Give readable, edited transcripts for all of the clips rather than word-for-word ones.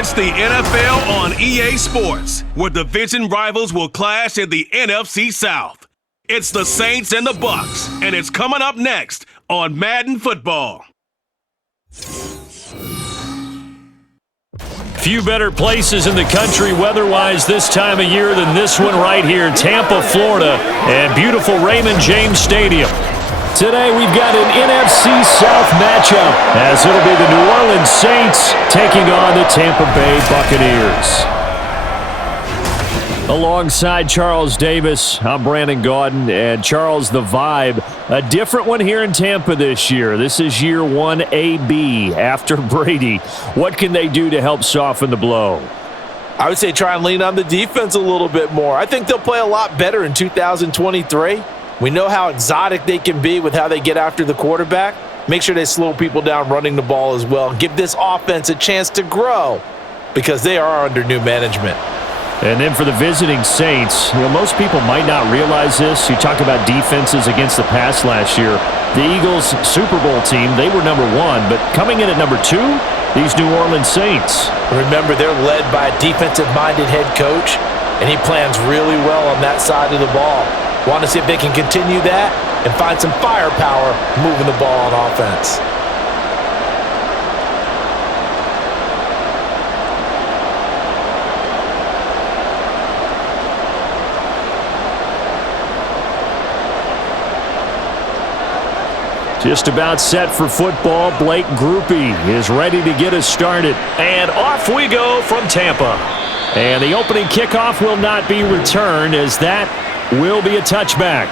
It's the NFL on EA Sports, where division rivals will clash in the NFC South. It's the Saints and the Bucks, and it's coming up next on Madden Football. Few better places in the country weather-wise this time of year than this one right here in Tampa, Florida, and beautiful Raymond James Stadium. Today we've got an NFC South matchup, as it'll be the New Orleans Saints taking on the Tampa Bay Buccaneers. Alongside Charles Davis, I'm Brandon Gaudin, and Charles, the vibe, a different one here in Tampa this year. This is year 1 AB after Brady. What can they do to help soften the blow? I would say try and lean on the defense a little bit more. I think they'll play a lot better in 2023. We know how exotic they can be with how they get after the quarterback. Make sure they slow people down running the ball as well. Give this offense a chance to grow because they are under new management. And then for the visiting Saints, most people might not realize this. You talk about defenses against the pass last year. The Eagles Super Bowl team, they were number 1, but coming in at number 2, these New Orleans Saints. Remember, they're led by a defensive-minded head coach, and he plans really well on that side of the ball. Want to see if they can continue that and find some firepower moving the ball on offense. Just about set for football. Blake Grupe is ready to get us started. And off we go from Tampa. And the opening kickoff will not be returned, as that will be a touchback.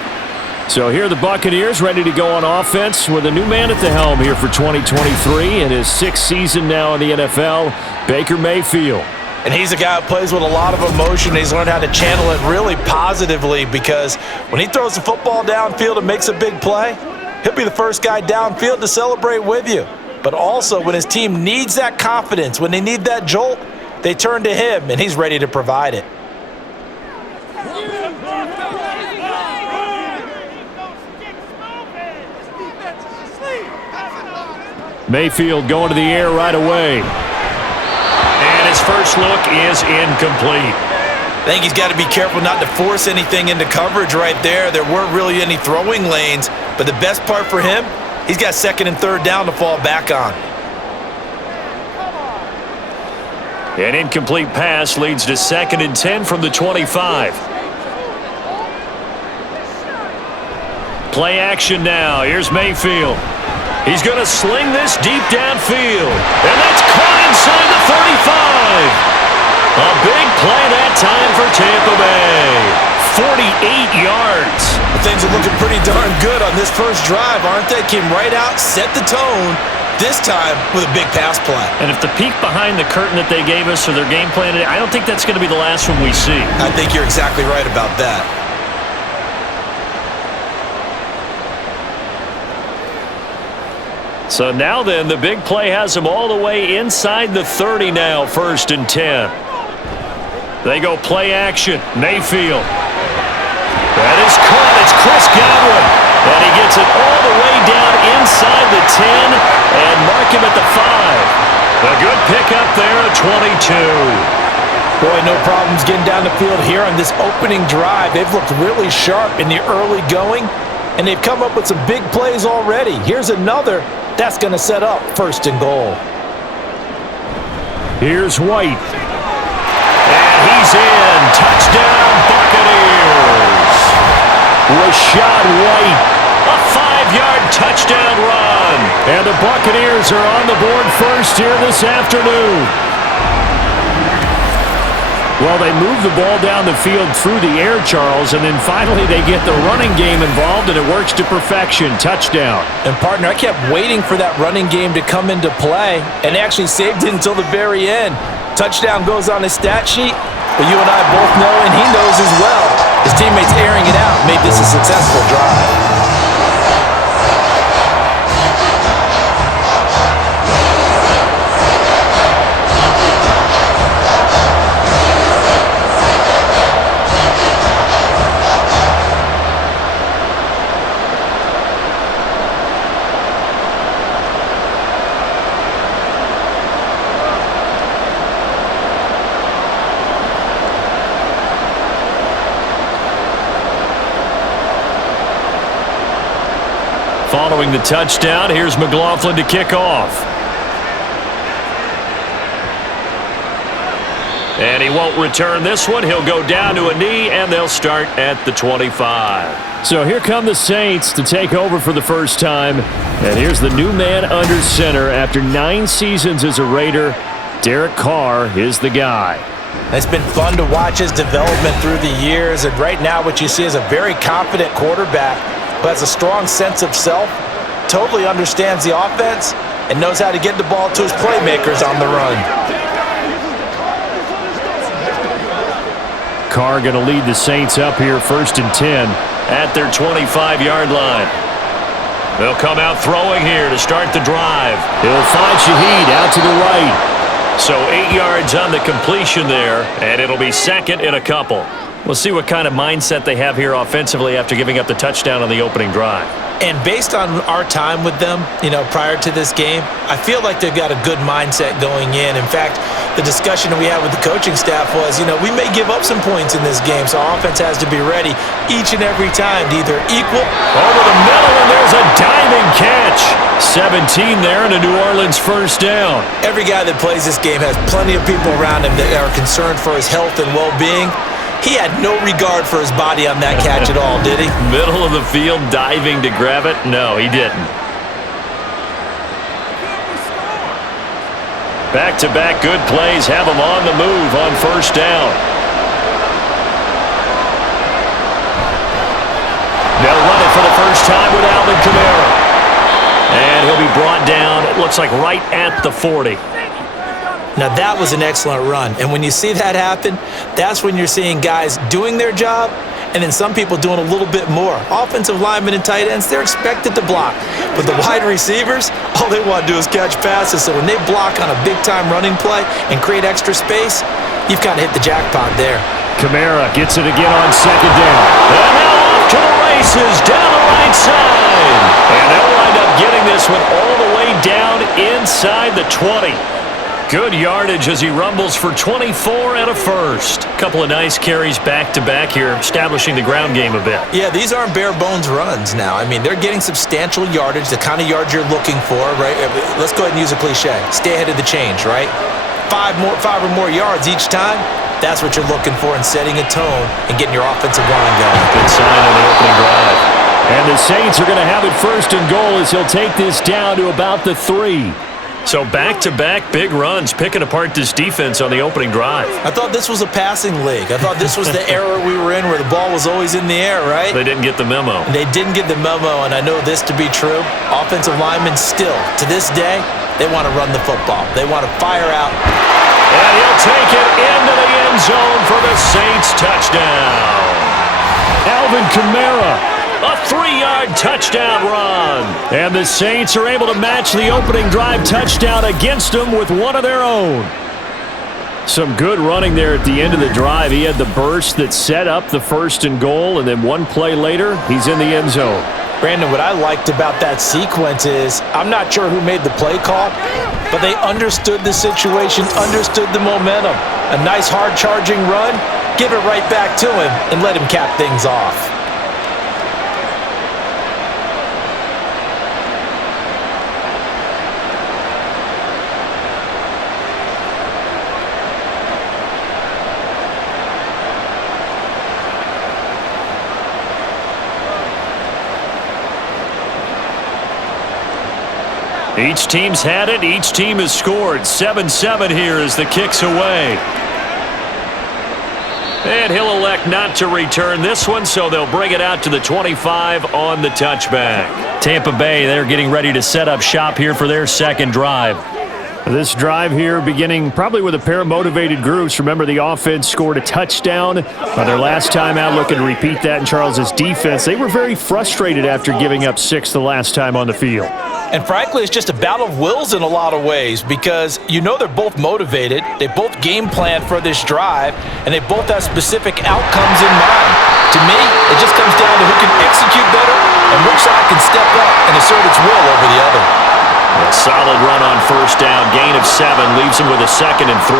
So here are the Buccaneers ready to go on offense with a new man at the helm here for 2023 in his 6th season now in the NFL, Baker Mayfield. And he's a guy who plays with a lot of emotion. He's learned how to channel it really positively, because when he throws the football downfield and makes a big play, he'll be the first guy downfield to celebrate with you. But also, when his team needs that confidence, when they need that jolt, they turn to him, and he's ready to provide it. Mayfield going to the air right away. And his first look is incomplete. I think he's got to be careful not to force anything into coverage right there. There weren't really any throwing lanes, but the best part for him, he's got 2nd and 3rd down to fall back on. An incomplete pass leads to 2nd and 10 from the 25. Play action now. Here's Mayfield. He's going to sling this deep downfield. And that's caught inside the 35. A big play that time for Tampa Bay. 48 yards. Well, things are looking pretty darn good on this first drive, aren't they? Came right out, set the tone, this time with a big pass play. And if the peek behind the curtain that they gave us or their game plan, I don't think that's going to be the last one we see. I think you're exactly right about that. So now then, the big play has them all the way inside the 30 now, 1st and 10. They go play action. Mayfield. That is caught. It's Chris Godwin. And he gets it all the way down inside the 10 and mark him at the 5. A good pickup there at 22. Boy, no problems getting down the field here on this opening drive. They've looked really sharp in the early going, and they've come up with some big plays already. Here's another. That's going to set up 1st and goal. Here's White. And he's in. Touchdown, Buccaneers. Rashad White. A 5-yard touchdown run. And the Buccaneers are on the board first here this afternoon. Well, they move the ball down the field through the air, Charles, and then finally they get the running game involved, and it works to perfection. Touchdown. And, partner, I kept waiting for that running game to come into play, and actually saved it until the very end. Touchdown goes on his stat sheet, but you and I both know, and he knows as well, his teammates airing it out made this a successful drive. Following the touchdown, here's McLaughlin to kick off. And he won't return this one. He'll go down to a knee, and they'll start at the 25. So here come the Saints to take over for the first time. And here's the new man under center. After 9 seasons as a Raider, Derek Carr is the guy. It's been fun to watch his development through the years. And right now what you see is a very confident quarterback who has a strong sense of self, totally understands the offense, and knows how to get the ball to his playmakers on the run. Carr going to lead the Saints up here 1st and 10 at their 25-yard line. They'll come out throwing here to start the drive. He'll find Shaheed out to the right. So 8 yards on the completion there, and it'll be 2nd and a couple. We'll see what kind of mindset they have here offensively after giving up the touchdown on the opening drive. And based on our time with them, prior to this game, I feel like they've got a good mindset going in. In fact, the discussion we had with the coaching staff was, we may give up some points in this game, so our offense has to be ready each and every time to either equal. Over the middle, and there's a diving catch. 17 there, and a New Orleans first down. Every guy that plays this game has plenty of people around him that are concerned for his health and well-being. He had no regard for his body on that catch at all, did he? Middle of the field, diving to grab it? No, he didn't. Back-to-back good plays have him on the move on first down. They'll run it for the first time with Alvin Kamara. And he'll be brought down, it looks like right at the 40. Now, that was an excellent run. And when you see that happen, that's when you're seeing guys doing their job and then some people doing a little bit more. Offensive linemen and tight ends, they're expected to block. But the wide receivers, all they want to do is catch passes. So when they block on a big-time running play and create extra space, you've kind of hit the jackpot there. Kamara gets it again on 2nd down. And now off to the races down the right side. And they'll wind up getting this one all the way down inside the 20. Good yardage as he rumbles for 24 and a first. Couple of nice carries back-to-back here, establishing the ground game a bit. Yeah, these aren't bare-bones runs now. I mean, they're getting substantial yardage, the kind of yards you're looking for, right? Let's go ahead and use a cliche. Stay ahead of the change, right? 5 or more yards each time, that's what you're looking for in setting a tone and getting your offensive line going. Good sign on the opening drive. And the Saints are going to have it 1st and goal as he'll take this down to about the 3. So back-to-back big runs, picking apart this defense on the opening drive. I thought this was a passing league. I thought this was the era we were in where the ball was always in the air, right? They didn't get the memo. They didn't get the memo, and I know this to be true. Offensive linemen still, to this day, they want to run the football. They want to fire out. And he'll take it into the end zone for the Saints touchdown. Alvin Kamara. A 3-yard touchdown run. And the Saints are able to match the opening drive touchdown against them with one of their own. Some good running there at the end of the drive. He had the burst that set up the 1st and goal, and then one play later, he's in the end zone. Brandon, what I liked about that sequence is I'm not sure who made the play call, but they understood the situation, understood the momentum. A nice hard-charging run, give it right back to him, and let him cap things off. Each team's had it. Each team has scored. 7-7 here as the kick's away. And he'll elect not to return this one, so they'll bring it out to the 25 on the touchback. Tampa Bay, they're getting ready to set up shop here for their 2nd drive. This drive here beginning probably with a pair of motivated groups. Remember, the offense scored a touchdown their last time out, looking to repeat that in Charles's defense. They were very frustrated after giving up 6 the last time on the field. And frankly, it's just a battle of wills in a lot of ways because they're both motivated, they both game plan for this drive, and they both have specific outcomes in mind. To me, it just comes down to who can execute better and which side can step up and assert its will over the other. A solid run on first down, gain of 7, leaves him with a 2nd and 3.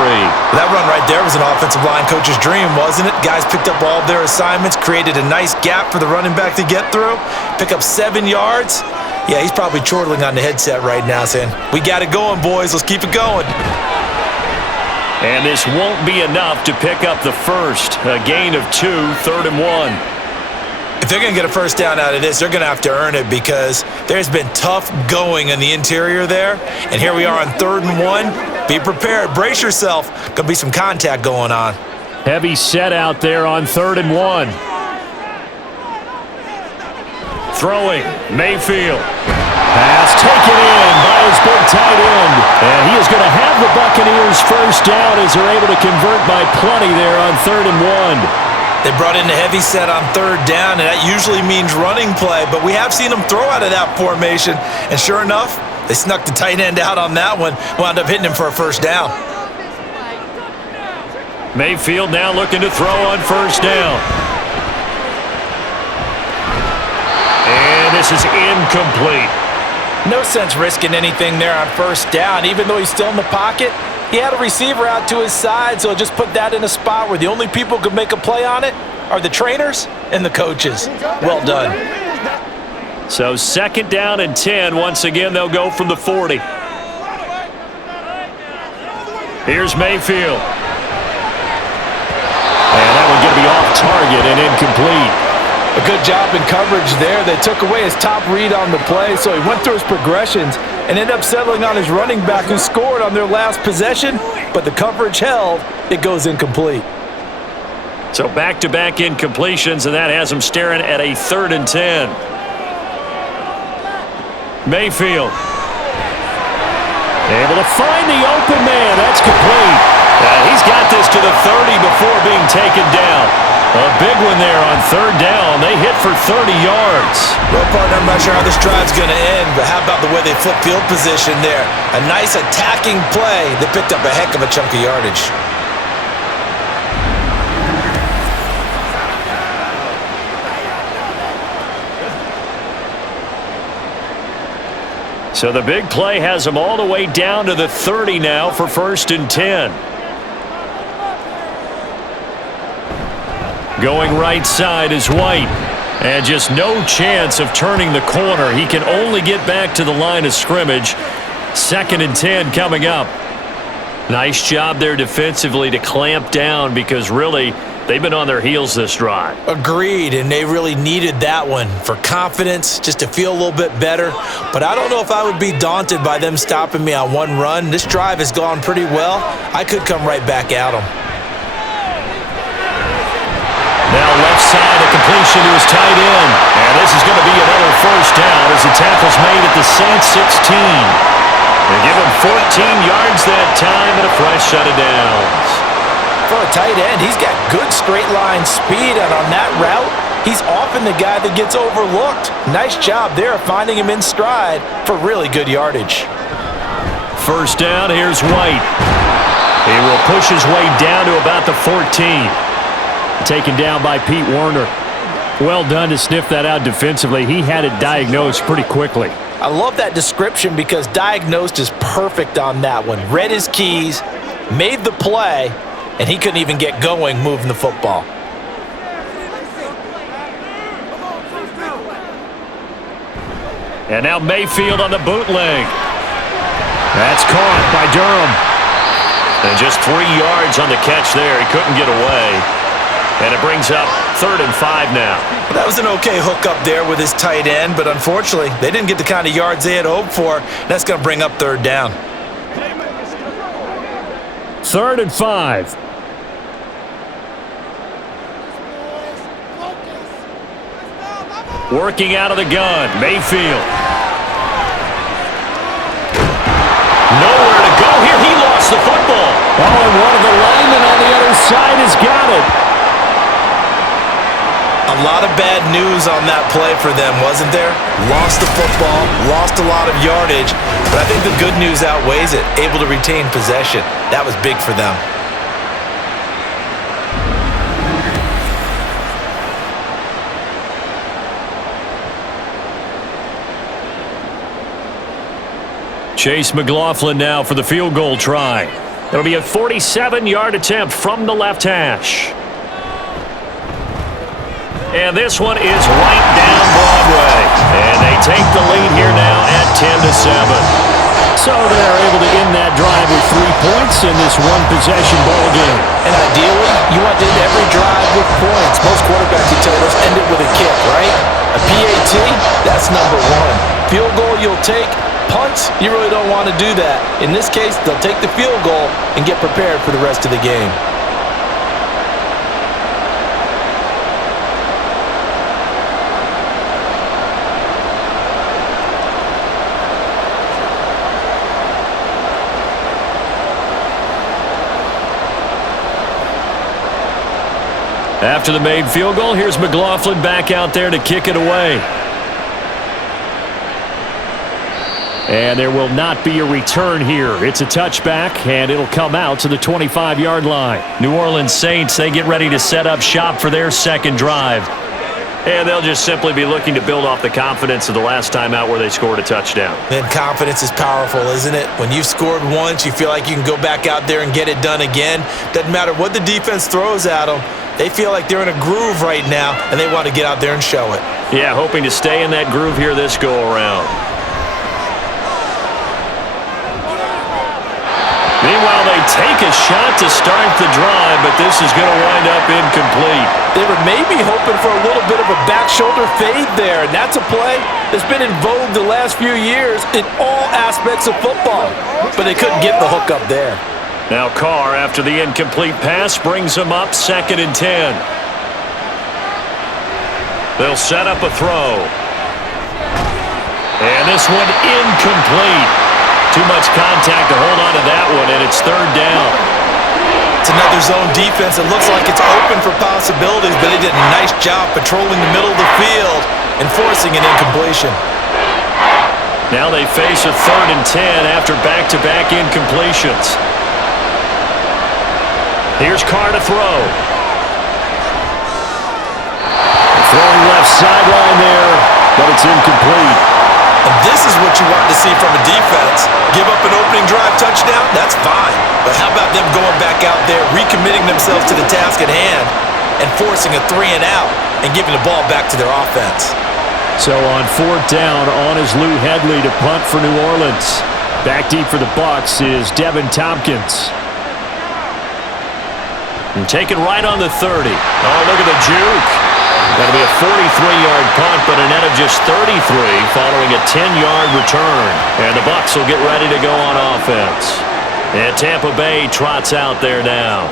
That run right there was an offensive line coach's dream, wasn't it? Guys picked up all their assignments, created a nice gap for the running back to get through, pick up 7 yards. Yeah, he's probably chortling on the headset right now saying, "We got it going, boys. Let's keep it going." And this won't be enough to pick up the first. A gain of 2, 3rd and 1. If they're going to get a first down out of this, they're going to have to earn it because there's been tough going in the interior there. And here we are on 3rd and 1. Be prepared. Brace yourself. Going to be some contact going on. Heavy set out there on 3rd and 1. Throwing, Mayfield. Pass taken in by his big tight end. And he is going to have the Buccaneers first down as they're able to convert by plenty there on 3rd and 1. They brought in the heavy set on 3rd down, and that usually means running play. But we have seen them throw out of that formation. And sure enough, they snuck the tight end out on that one. Wound up hitting him for a first down. Mayfield now looking to throw on first down. And this is incomplete. No sense risking anything there on first down, even though he's still in the pocket. He had a receiver out to his side, so just put that in a spot where the only people who could make a play on it are the trainers and the coaches. Well done. So 2nd down and 10. Once again, they'll go from the 40. Here's Mayfield. And that one going to be off target and incomplete. A good job in coverage there. They took away his top read on the play, so he went through his progressions and ended up settling on his running back who scored on their last possession, but the coverage held. It goes incomplete. So back-to-back incompletions, and that has him staring at a 3rd and 10. Mayfield. Able to find the open man. That's complete. He's got this to the 30 before being taken down. A big one there on 3rd down. They hit for 30 yards. Well, partner, I'm not sure how this drive's going to end, but how about the way they flip field position there? A nice attacking play that picked up a heck of a chunk of yardage. So the big play has them all the way down to the 30 now for 1st and 10. Going right side is White. And just no chance of turning the corner. He can only get back to the line of scrimmage. 2nd and 10 coming up. Nice job there defensively to clamp down because really they've been on their heels this drive. Agreed, and they really needed that one for confidence, just to feel a little bit better. But I don't know if I would be daunted by them stopping me on one run. This drive has gone pretty well. I could come right back at them. Now left side, a completion to his tight end. And this is going to be another first down as the tackle's made at the Saints 16. They give him 14 yards that time and a fresh set of downs. For a tight end, he's got good straight line speed, and on that route, he's often the guy that gets overlooked. Nice job there of finding him in stride for really good yardage. First down, here's White. He will push his way down to about the 14. Taken down by Pete Werner. Well done to sniff that out defensively. He had it diagnosed pretty quickly. I love that description because diagnosed is perfect on that one. Read his keys, made the play, and he couldn't even get going moving the football. And now Mayfield on the bootleg. That's caught by Durham. And just 3 yards on the catch there. He couldn't get away. And it brings up 3rd and 5 now. Well, that was an okay hook up there with his tight end, but unfortunately, they didn't get the kind of yards they had hoped for. That's going to bring up 3rd down. 3rd and 5. Working out of the gun, Mayfield. Nowhere to go here. He lost the football. Oh, and one of the linemen on the other side has got it. A lot of bad news on that play for them, wasn't there? Lost the football, lost a lot of yardage, but I think the good news outweighs it. Able to retain possession. That was big for them. Chase McLaughlin now for the field goal try. It'll be a 47-yard attempt from the left hash. And this one is right down Broadway. And they take the lead here now. 10-7. So they're able to end that drive with 3 points in this one-possession ball game. And ideally, you want to end every drive with points. Most quarterbacks, you tell us, end it with a kick, right? A PAT, that's number one. Field goal you'll take. Punts, you really don't want to do that. In this case, they'll take the field goal and get prepared for the rest of the game. After the made field goal, here's McLaughlin back out there to kick it away. And there will not be a return here. It's a touchback, and it'll come out to the 25-yard line. New Orleans Saints, they get ready to set up shop for their second drive. And they'll just simply be looking to build off the confidence of the last time out where they scored a touchdown. And confidence is powerful, isn't it? When you've scored once, you feel like you can go back out there and get it done again. Doesn't matter what the defense throws at them. They feel like they're in a groove right now, and they want to get out there and show it. Yeah, hoping to stay in that groove here this go-around. Meanwhile, they take a shot to start the drive, but this is going to wind up incomplete. They were maybe hoping for a little bit of a back shoulder fade there, and that's a play that's been in vogue the last few years in all aspects of football. But they couldn't get the hook up there. Now Carr, after the incomplete pass, brings him up 2nd and 10. They'll set up a throw. And this one incomplete. Too much contact to hold on to that one, and it's 3rd down. It's another zone defense. It looks like it's open for possibilities, but they did a nice job patrolling the middle of the field and forcing an incompletion. Now they face a 3rd and 10 after back-to-back incompletions. Here's Carr to throw. Throwing left sideline there, but it's incomplete. And this is what you want to see from a defense. Give up an opening drive touchdown, that's fine. But how about them going back out there, recommitting themselves to the task at hand, and forcing a 3 and out and giving the ball back to their offense? So on 4th down, on is Lou Hedley to punt for New Orleans. Back deep for the Bucs is Devin Tompkins. And taken right on the 30. Oh, look at the juke. That'll be a 43-yard punt, but a net of just 33 following a 10-yard return. And the Bucs will get ready to go on offense. And Tampa Bay trots out there now.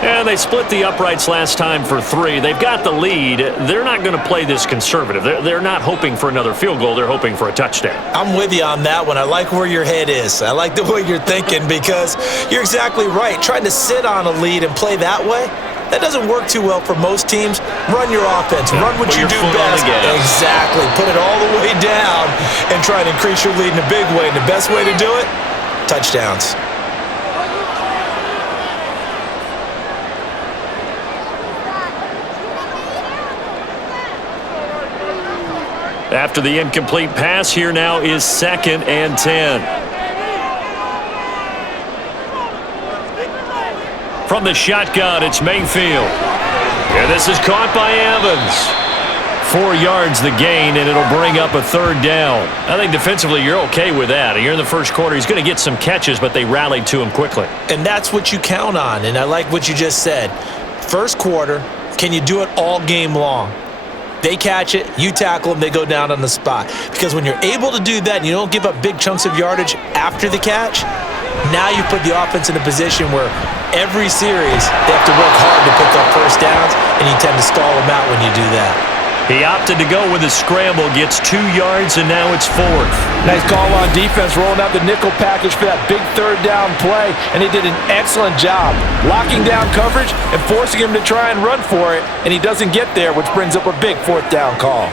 And they split the uprights last time for 3. They've got the lead. They're not going to play this conservative. They're not hoping for another field goal. They're hoping for a touchdown. I'm with you on that one. I like where your head is. I like the way you're thinking because you're exactly right. Trying to sit on a lead and play that way, that doesn't work too well for most teams. Run your offense. Run what you do best. Exactly. Put it all the way down and try to increase your lead in a big way. And the best way to do it, touchdowns. After the incomplete pass, here now is 2nd and 10. From the shotgun, it's Mayfield. And this is caught by Evans. 4 yards the gain, and it'll bring up a 3rd down. I think defensively you're okay with that. Here in the first quarter, he's going to get some catches, but they rallied to him quickly. And that's what you count on, and I like what you just said. First quarter, can you do it all game long? They catch it, you tackle them, they go down on the spot. Because when you're able to do that and you don't give up big chunks of yardage after the catch, now you put the offense in a position where every series they have to work hard to pick up first downs, and you tend to stall them out when you do that. He opted to go with a scramble, gets 2 yards, and now it's 4th. Nice call on defense, rolling out the nickel package for that big 3rd down play, and they did an excellent job locking down coverage and forcing him to try and run for it, and he doesn't get there, which brings up a big 4th down call.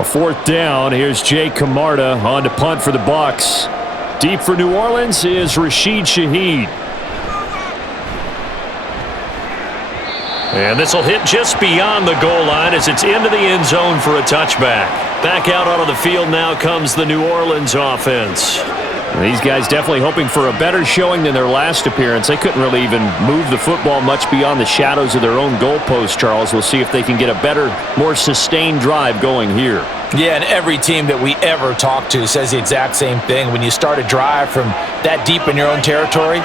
A 4th down. Here's Jay Camarda on to punt for the Bucs. Deep for New Orleans is Rashid Shaheed. And this will hit just beyond the goal line as it's into the end zone for a touchback. Back out onto the field now comes the New Orleans offense. These guys definitely hoping for a better showing than their last appearance. They couldn't really even move the football much beyond the shadows of their own goalpost, Charles. We'll see if they can get a better, more sustained drive going here. Yeah, and every team that we ever talk to says the exact same thing. When you start a drive from that deep in your own territory,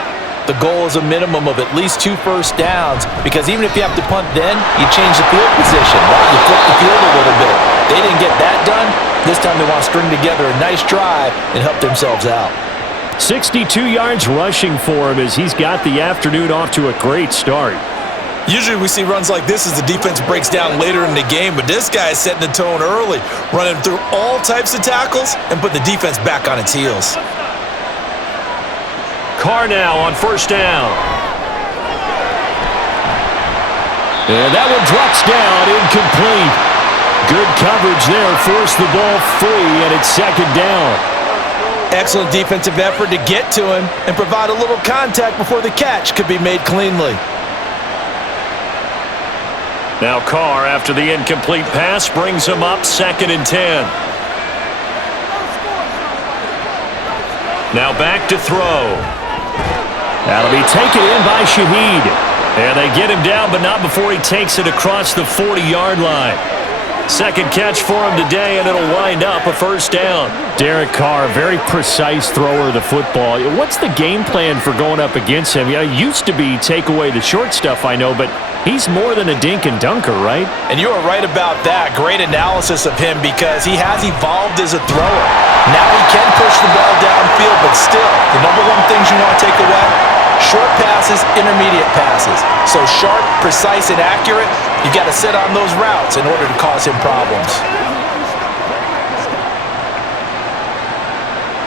the goal is a minimum of at least 2 first downs, because even if you have to punt then, you change the field position. Right? You flip the field a little bit. They didn't get that done. This time they want to string together a nice drive and help themselves out. 62 yards rushing for him as he's got the afternoon off to a great start. Usually we see runs like this as the defense breaks down later in the game, but this guy is setting the tone early, running through all types of tackles and put the defense back on its heels. Carr now on first down. And that one drops down, incomplete. Good coverage there, forced the ball free, and it's second down. Excellent defensive effort to get to him and provide a little contact before the catch could be made cleanly. Now Carr, after the incomplete pass, brings him up 2nd and 10. Now back to throw. That'll be taken in by Shaheed. And they get him down, but not before he takes it across the 40-yard line. Second catch for him today, and it'll wind up a first down. Derek Carr, very precise thrower of the football. What's the game plan for going up against him? Yeah, it used to be take away the short stuff, I know, but he's more than a dink and dunker, right? And you are right about that. Great analysis of him because he has evolved as a thrower. Now he can push the ball downfield, but still, the number one things you want to take away, short passes, intermediate passes. So sharp, precise, and accurate, you've got to sit on those routes in order to cause him problems.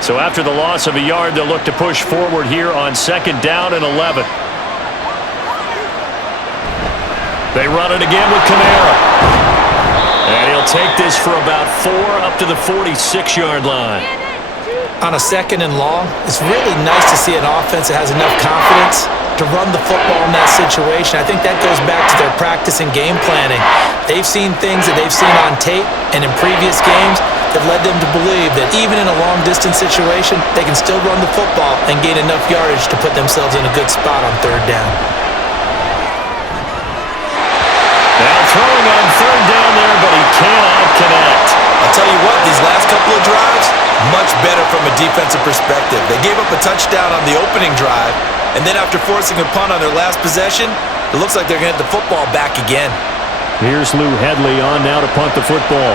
So after the loss of a yard, they'll look to push forward here on 2nd down and 11. They run it again with Kamara. And he'll take this for about 4 up to the 46-yard line. On a 2nd and long, it's really nice to see an offense that has enough confidence to run the football in that situation. I think that goes back to their practice and game planning. They've seen things that they've seen on tape and in previous games that led them to believe that even in a long-distance situation, they can still run the football and gain enough yardage to put themselves in a good spot on 3rd down. Now throwing on 3rd down there, but he cannot connect. I'll tell you what, these last couple of drives, much better from a defensive perspective. They gave up a touchdown on the opening drive, and then after forcing a punt on their last possession, it looks like they're going to get the football back again. Here's Lou Hedley on now to punt the football.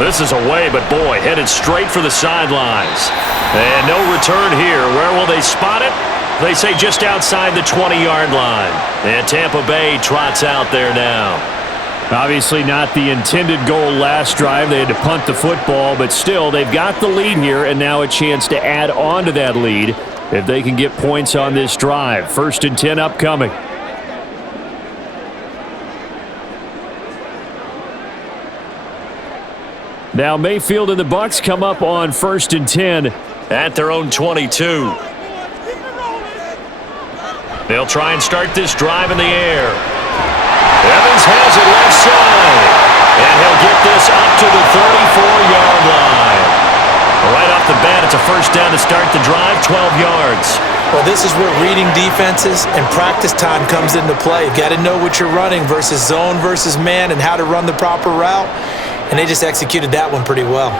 This is away, but boy, headed straight for the sidelines. And no return here. Where will they spot it? They say just outside the 20-yard line. And Tampa Bay trots out there now. Obviously not the intended goal last drive. They had to punt the football, but still, they've got the lead here, and now a chance to add on to that lead if they can get points on this drive. 1st and 10 upcoming. Now Mayfield and the BUCS come up on 1st and 10 at their own 22. They'll try and start this drive in the air. Evans has it left side. And he'll get this up to the 34-yard line. Right off the bat, it's a first down to start the drive, 12 yards. Well, this is where reading defenses and practice time comes into play. You've got to know what you're running versus zone versus man and how to run the proper route. And they just executed that one pretty well.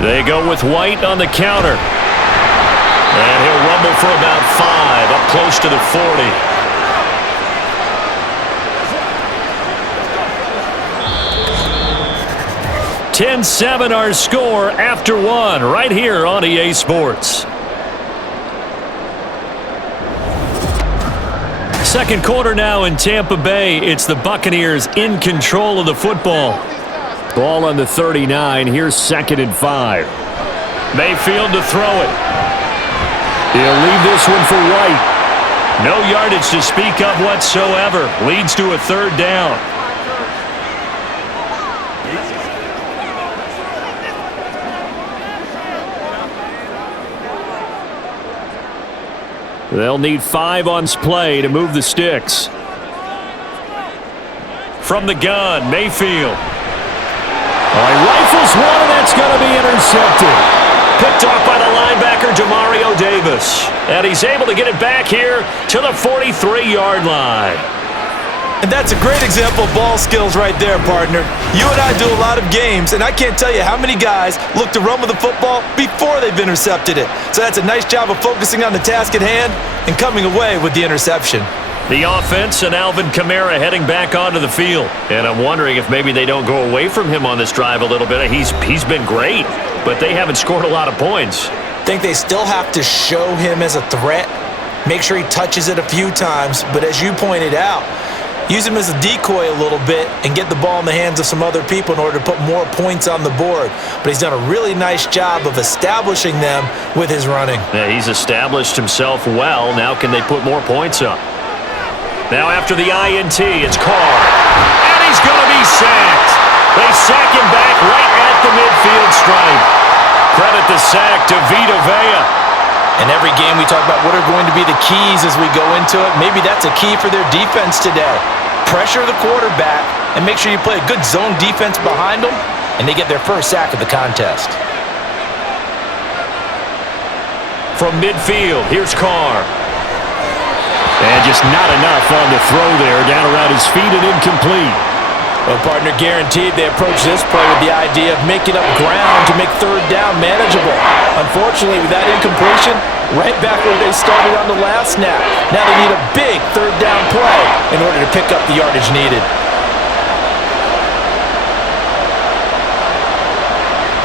They go with White on the counter. And he'll rumble for about 5, up close to the 40. $10-7 our score after 1 right here on EA Sports. Second quarter now in Tampa Bay. It's the Buccaneers in control of the football. Ball on the 39. Here's 2nd and 5. Mayfield to throw it. He'll leave this one for White. No yardage to speak of whatsoever. Leads to a 3rd down. They'll need 5 on play to move the sticks. From the gun, Mayfield. He rifles one, and that's going to be intercepted. Picked off by the line linebacker Demario Davis. And he's able to get it back here to the 43-yard line. And that's a great example of ball skills right there, partner. You and I do a lot of games, and I can't tell you how many guys look to run with the football before they've intercepted it. So that's a nice job of focusing on the task at hand and coming away with the interception. The offense and Alvin Kamara heading back onto the field. And I'm wondering if maybe they don't go away from him on this drive a little bit. He's been great, but they haven't scored a lot of points. I think they still have to show him as a threat, make sure he touches it a few times, but as you pointed out, use him as a decoy a little bit and get the ball in the hands of some other people in order to put more points on the board. But he's done a really nice job of establishing them with his running. Yeah, he's established himself well. Now can they put more points up? Now after the INT, it's Carr. And he's going to be sacked. They sack him back right at the midfield stripe. Credit the sack to Vita Vea. In every game we talk about what are going to be the keys as we go into it. Maybe that's a key for their defense today. Pressure the quarterback and make sure you play a good zone defense behind them, and they get their first sack of the contest. From midfield, here's Carr. And just not enough on the throw there, down around his feet and incomplete. Well, partner, guaranteed they approach this play with the idea of making up ground to make third down manageable. Unfortunately, with that incompletion, right back where they started on the last snap. Now they need a big third down play in order to pick up the yardage needed.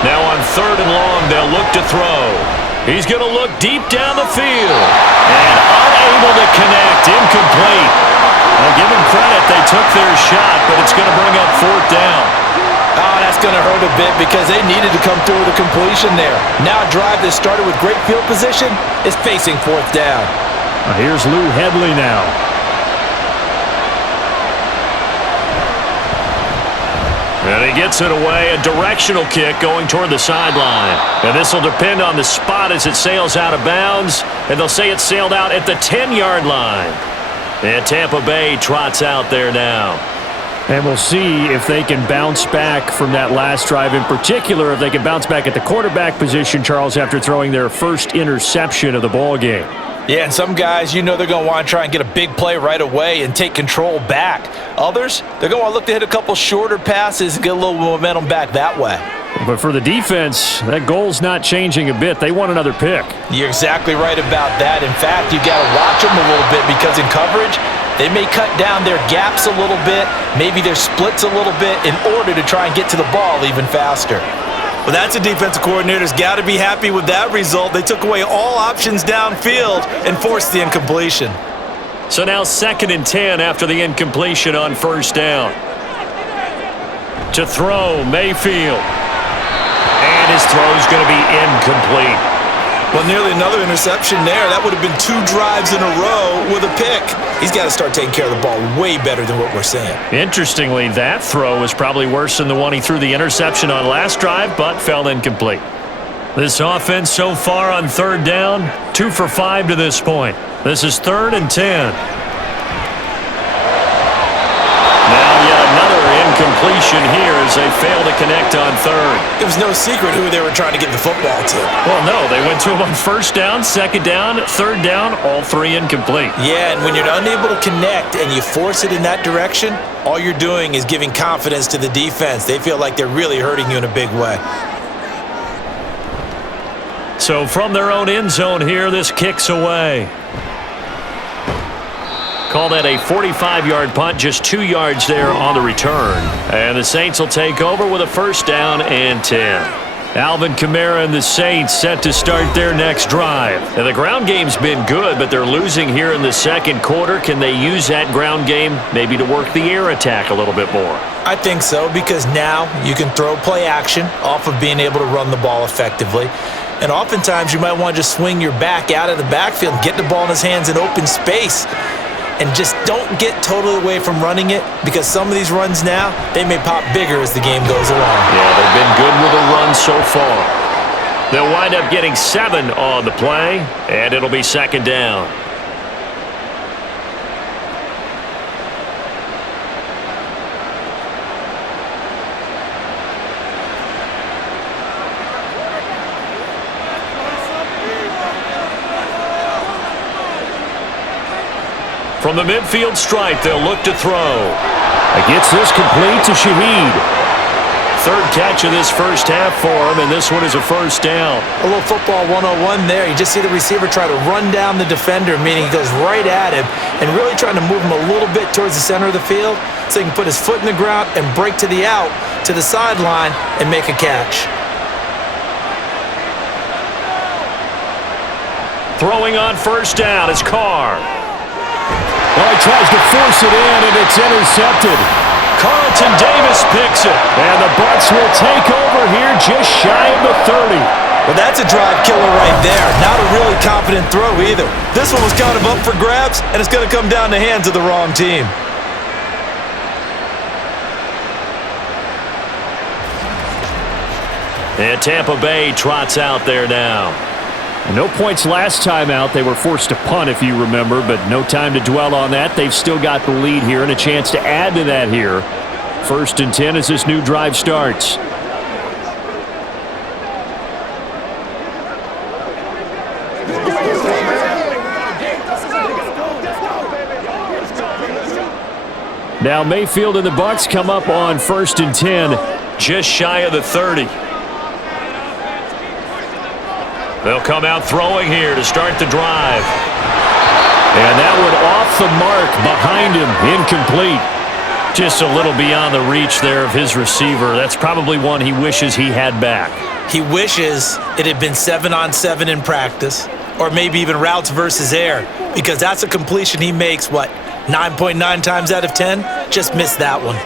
Now on 3rd and long, they'll look to throw. He's going to look deep down the field. And unable to connect, incomplete. I'll give them credit, they took their shot, but it's going to bring up 4th down. Oh, that's going to hurt a bit because they needed to come through with a completion there. Now a drive that started with great field position is facing 4th down. Here's Lou Hedley now. And he gets it away, a directional kick going toward the sideline. And this will depend on the spot as it sails out of bounds. And they'll say it sailed out at the 10-yard line. And Tampa Bay trots out there now. And we'll see if they can bounce back from that last drive. In particular, if they can bounce back at the quarterback position, Charles, after throwing their first interception of the ball game. Yeah, and some guys, you know they're going to want to try and get a big play right away and take control back. Others, they're going to want to look to hit a couple shorter passes and get a little momentum back that way. But for the defense, that goal's not changing a bit. They want another pick. You're exactly right about that. In fact, you've got to watch them a little bit because in coverage, they may cut down their gaps a little bit, maybe their splits a little bit in order to try and get to the ball even faster. Well, that's a defensive coordinator's got to be happy with that result. They took away all options downfield and forced the incompletion. So now 2nd and 10 after the incompletion on 1st down. To throw, Mayfield. And his throw's going to be incomplete. Well, nearly another interception there. That would have been 2 drives in a row with a pick. He's got to start taking care of the ball way better than what we're seeing. Interestingly, that throw was probably worse than the one he threw the interception on last drive, but fell incomplete. This offense so far on 3rd down, 2 for 5 to this point. This is 3rd and 10. Now yet another incompletion here as they fail to connect on 3rd. It was no secret who they were trying to get the football to. Well, no, they went to him on 1st down, 2nd down, 3rd down, all 3 incomplete. Yeah, and when you're unable to connect and you force it in that direction, all you're doing is giving confidence to the defense. They feel like they're really hurting you in a big way. So from their own end zone here, this kicks away. Call that a 45-yard punt, just 2 yards there on the return. And the Saints will take over with a 1st down and 10. Alvin Kamara and the Saints set to start their next drive. Now, the ground game's been good, but they're losing here in the 2nd quarter. Can they use that ground game maybe to work the air attack a little bit more? I think so, because now you can throw play action off of being able to run the ball effectively. And oftentimes you might want to just swing your back out of the backfield and get the ball in his hands in open space. And just don't get totally away from running it, because some of these runs now, they may pop bigger as the game goes along. Yeah, they've been good with the run so far. They'll wind up getting 7 on the play, and it'll be 2nd down. From the midfield stripe, they'll look to throw. It gets this complete to Shaheed. Third catch of this first half for him, and this one is a first down. A little football 101 there. You just see the receiver try to run down the defender, meaning he goes right at him and really trying to move him a little bit towards the center of the field so he can put his foot in the ground and break to the out, to the sideline, and make a catch. Throwing on first down is Carr. Well, he tries to force it in, and it's intercepted. Carlton Davis picks it. And the Bucs will take over here just shy of the 30. Well, that's a drive killer right there. Not a really confident throw either. This one was kind of up for grabs, and it's going to come down the hands of the wrong team. And Tampa Bay trots out there now. No points last time out. They were forced to punt, if you remember, but no time to dwell on that. They've still got the lead here and a chance to add to that here. 1st and 10 as this new drive starts. Now Mayfield and the Bucs come up on 1st and 10. Just shy of the 30. They'll come out throwing here to start the drive. And that one off the mark behind him, incomplete. Just a little beyond the reach there of his receiver. That's probably one he wishes he had back. He wishes it had been 7-on-7 in practice, or maybe even routes versus air, because that's a completion he makes, 9.9 times out of 10? Just missed that one.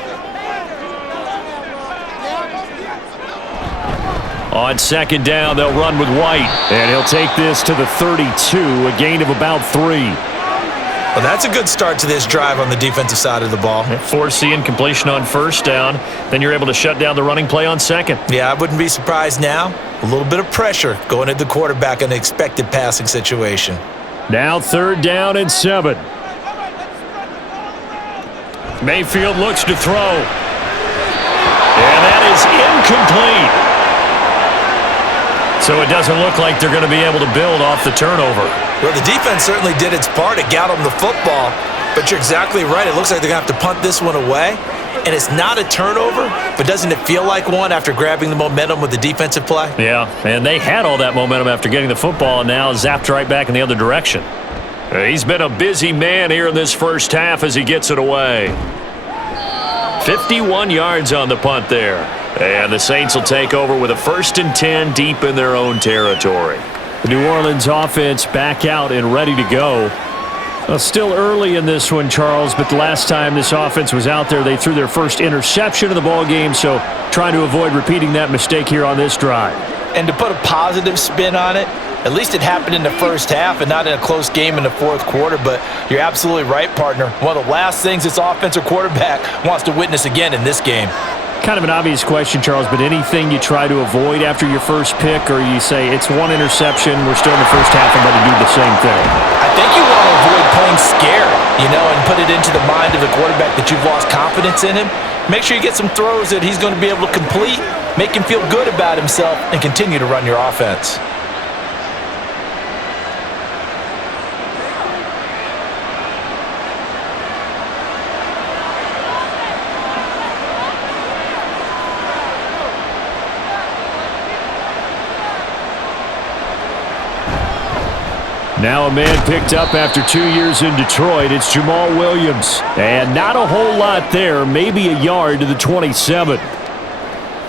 On 2nd down, they'll run with White. And he'll take this to the 32, a gain of about 3. Well, that's a good start to this drive on the defensive side of the ball. Force the incompletion on 1st down. Then you're able to shut down the running play on 2nd. Yeah, I wouldn't be surprised now. A little bit of pressure going at the quarterback in an expected passing situation. Now 3rd down and 7. Mayfield looks to throw. And that is incomplete. So it doesn't look like they're going to be able to build off the turnover. Well, the defense certainly did its part to get them the football, but you're exactly right. It looks like they're going to have to punt this one away, and it's not a turnover, but doesn't it feel like one after grabbing the momentum with the defensive play? Yeah, and they had all that momentum after getting the football and now zapped right back in the other direction. He's been a busy man here in this first half as he gets it away. 51 yards on the punt there. And the Saints will take over with a 1st and 10 deep in their own territory. The New Orleans offense back out and ready to go. Well, still early in this one, Charles, but the last time this offense was out there, they threw their first interception of the ball game, so trying to avoid repeating that mistake here on this drive. And to put a positive spin on it, at least it happened in the first half and not in a close game in the 4th quarter, but you're absolutely right, partner. One of the last things this offensive quarterback wants to witness again in this game. Kind of an obvious question, Charles, but anything you try to avoid after your first pick, or you say it's one interception, we're still in the first half, and going to do the same thing? I think you want to avoid playing scared, and put it into the mind of the quarterback that you've lost confidence in him. Make sure you get some throws that he's going to be able to complete, make him feel good about himself, and continue to run your offense. Now a man picked up after 2 years in Detroit. It's Jamal Williams. And not a whole lot there, maybe a yard to the 27.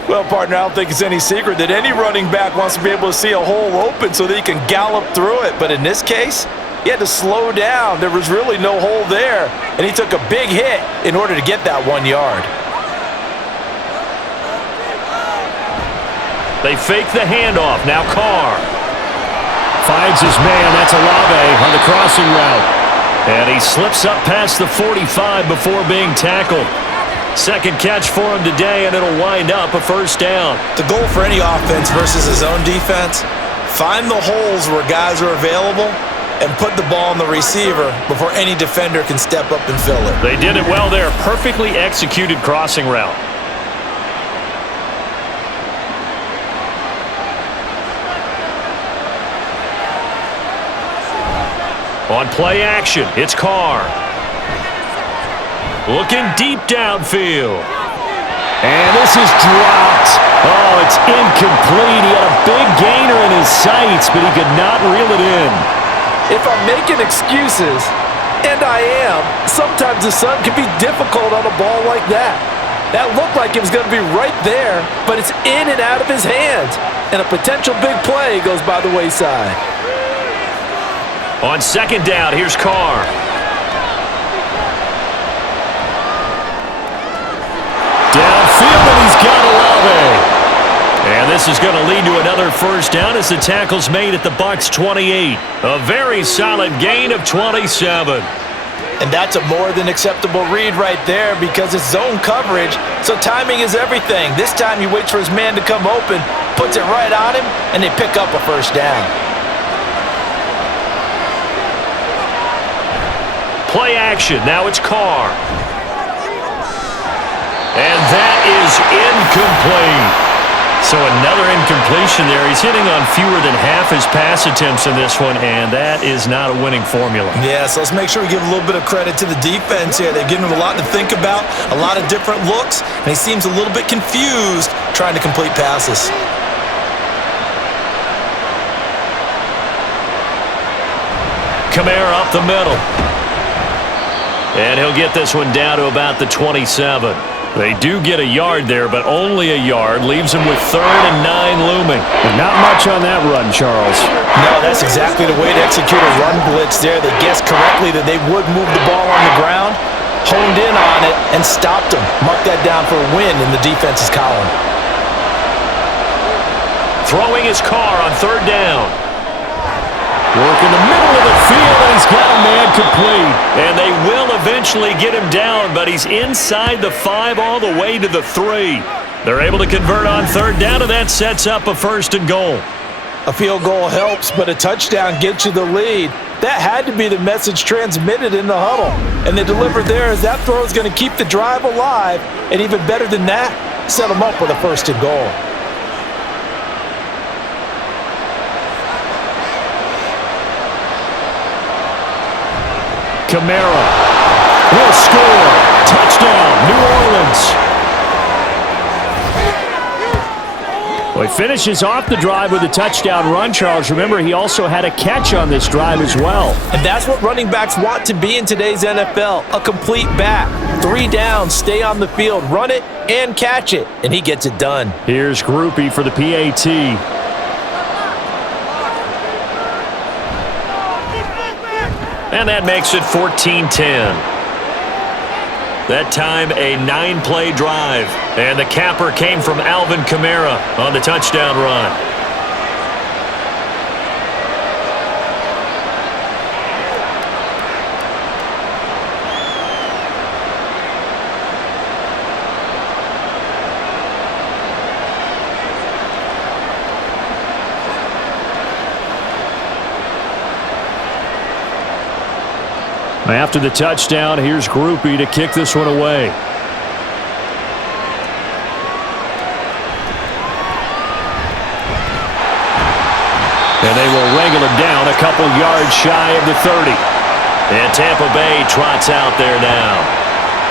Well, partner, I don't think it's any secret that any running back wants to be able to see a hole open so that he can gallop through it. But in this case, he had to slow down. There was really no hole there, and he took a big hit in order to get that 1 yard. They fake the handoff. Now Carr. Finds his man. That's Olave on the crossing route. And he slips up past the 45 before being tackled. Second catch for him today, and it'll wind up a first down. The goal for any offense versus his own defense, find the holes where guys are available and put the ball on the receiver before any defender can step up and fill it. They did it well there. Perfectly executed crossing route. On play action, it's Carr. Looking deep downfield. And this is dropped. Oh, it's incomplete. He had a big gainer in his sights, but he could not reel it in. If I'm making excuses, and I am, sometimes the sun can be difficult on a ball like that. That looked like it was going to be right there, but it's in and out of his hands. And a potential big play goes by the wayside. On second down, here's Carr. Downfield, and he's got Olave. And this is going to lead to another first down as the tackle's made at the BUCS 28. A very solid gain of 27. And that's a more than acceptable read right there because it's zone coverage, so timing is everything. This time he waits for his man to come open, puts it right on him, and they pick up a first down. Play action. Now it's Carr. And that is incomplete. So another incompletion there. He's hitting on fewer than half his pass attempts in this one, and that is not a winning formula. Yeah, so let's make sure we give a little bit of credit to the defense here. They've given him a lot to think about, a lot of different looks, and he seems a little bit confused trying to complete passes. Kamara up the middle. And he'll get this one down to about the 27. They do get a yard there, but only a yard. Leaves him with 3rd and 9 looming. Not much on that run, Charles. No, that's exactly the way to execute a run blitz there. They guessed correctly that they would move the ball on the ground, honed in on it, and stopped him. Mark that down for a win in the defense's column. Throwing his Carr on 3rd down. Work in the middle of the field, and he's got a man complete. And they will eventually get him down, but he's inside the 5 all the way to the 3. They're able to convert on 3rd down, and that sets up a 1st and goal. A field goal helps, but a touchdown gets you the lead. That had to be the message transmitted in the huddle. And they delivered there as that throw is going to keep the drive alive. And even better than that, set them up with a 1st and goal. Kamara will score. Touchdown, New Orleans. Well, he finishes off the drive with a touchdown run, Charles. Remember, he also had a catch on this drive as well. And that's what running backs want to be in today's NFL, a complete back. 3 downs, stay on the field, run it, and catch it. And he gets it done. Here's Groupie for the PAT. And that makes it 14-10. That time a 9-play drive. And the capper came from Alvin Kamara on the touchdown run. After the touchdown, here's Groupie to kick this one away. And they will wrangle him down a couple yards shy of the 30. And Tampa Bay trots out there now.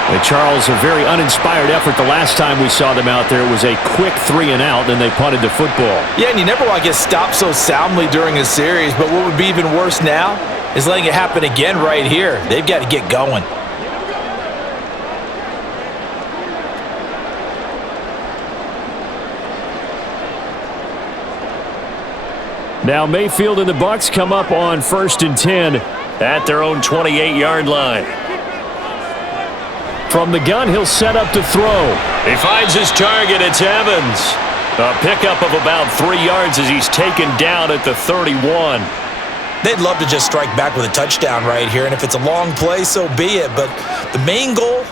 And Charles, a very uninspired effort the last time we saw them out there. It was a quick 3 and out, then they punted the football. Yeah, and you never want to get stopped so soundly during a series, but what would be even worse now is letting it happen again right here. They've got to get going. Now Mayfield and the BUCS come up on 1st and 10 at their own 28-yard line. From the gun, he'll set up to throw. He finds his target. It's Evans. A pickup of about 3 yards as he's taken down at the 31. They'd love to just strike back with a touchdown right here, and if it's a long play, so be it. But the main goal,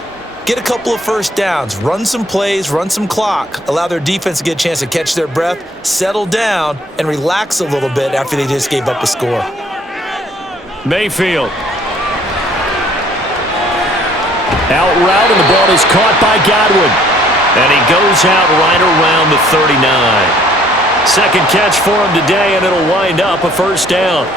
get a couple of first downs, run some plays, run some clock, allow their defense to get a chance to catch their breath, settle down, and relax a little bit after they just gave up a score. Mayfield. Out route, and the ball is caught by Godwin. And he goes out right around the 39. Second catch for him today, and it'll wind up a first down.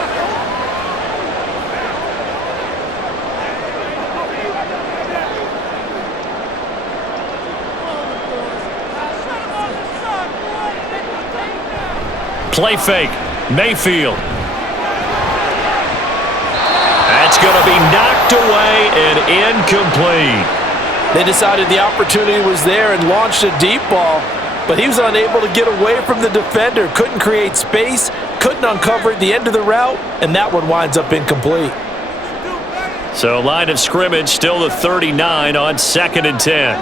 Play fake. Mayfield. That's going to be knocked away and incomplete. They decided the opportunity was there and launched a deep ball, but he was unable to get away from the defender. Couldn't create space, couldn't uncover at the end of the route, and that one winds up incomplete. So line of scrimmage still the 39 on 2nd and 10.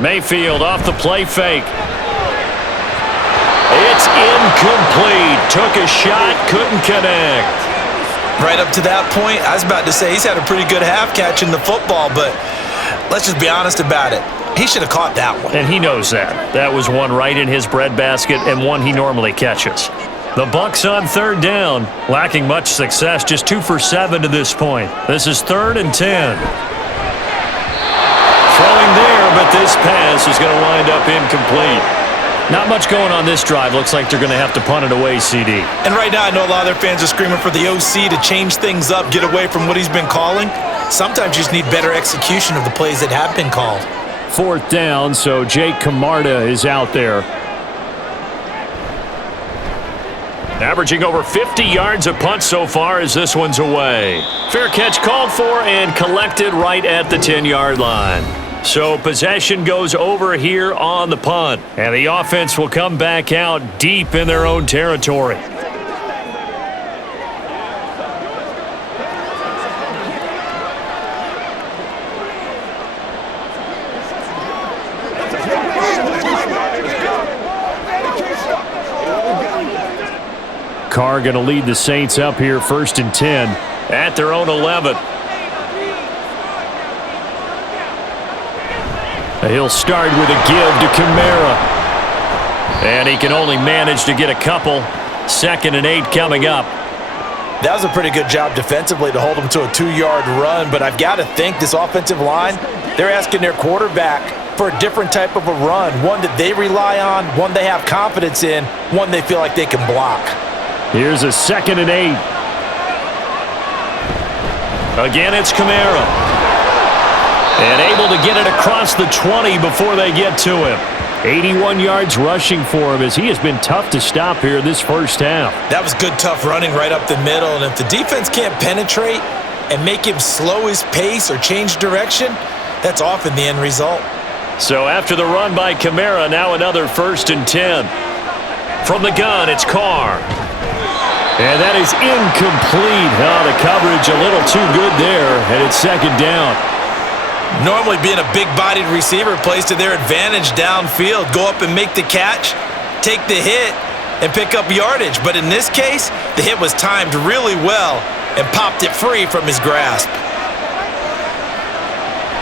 Mayfield off the play fake. It's incomplete. Took a shot, couldn't connect. Right up to that point, I was about to say he's had a pretty good half catching the football, but let's just be honest about it. He should have caught that one. And he knows that. That was one right in his breadbasket and one he normally catches. The Bucs on 3rd down, lacking much success, just 2 for 7 to this point. This is 3rd and 10. Throwing there, but this pass is going to wind up incomplete. Not much going on this drive. Looks like they're going to have to punt it away, CD. And right now, I know a lot of their fans are screaming for the OC to change things up, get away from what he's been calling. Sometimes you just need better execution of the plays that have been called. 4th down, so Jake Camarda is out there. Averaging over 50 yards a punt so far as this one's away. Fair catch called for and collected right at the 10-yard line. So possession goes over here on the punt. And the offense will come back out deep in their own territory. Carr going to lead the Saints up here 1st and 10 at their own 11. He'll start with a give to Kamara. And he can only manage to get a couple. 2nd and 8 coming up. That was a pretty good job defensively to hold him to a 2-yard run, but I've got to think this offensive line, they're asking their quarterback for a different type of a run, one that they rely on, one they have confidence in, one they feel like they can block. Here's a 2nd and 8. Again, it's Kamara. And able to get it across the 20 before they get to him. 81 yards rushing for him as he has been tough to stop here this first half. That was good, tough running right up the middle. And if the defense can't penetrate and make him slow his pace or change direction, that's often the end result. So after the run by Kamara, now another 1st and 10. From the gun, it's Carr. And that is incomplete. Oh, the coverage a little too good there, and it's 2nd down. Normally being a big-bodied receiver plays to their advantage downfield. Go up and make the catch, take the hit, and pick up yardage. But in this case, the hit was timed really well and popped it free from his grasp.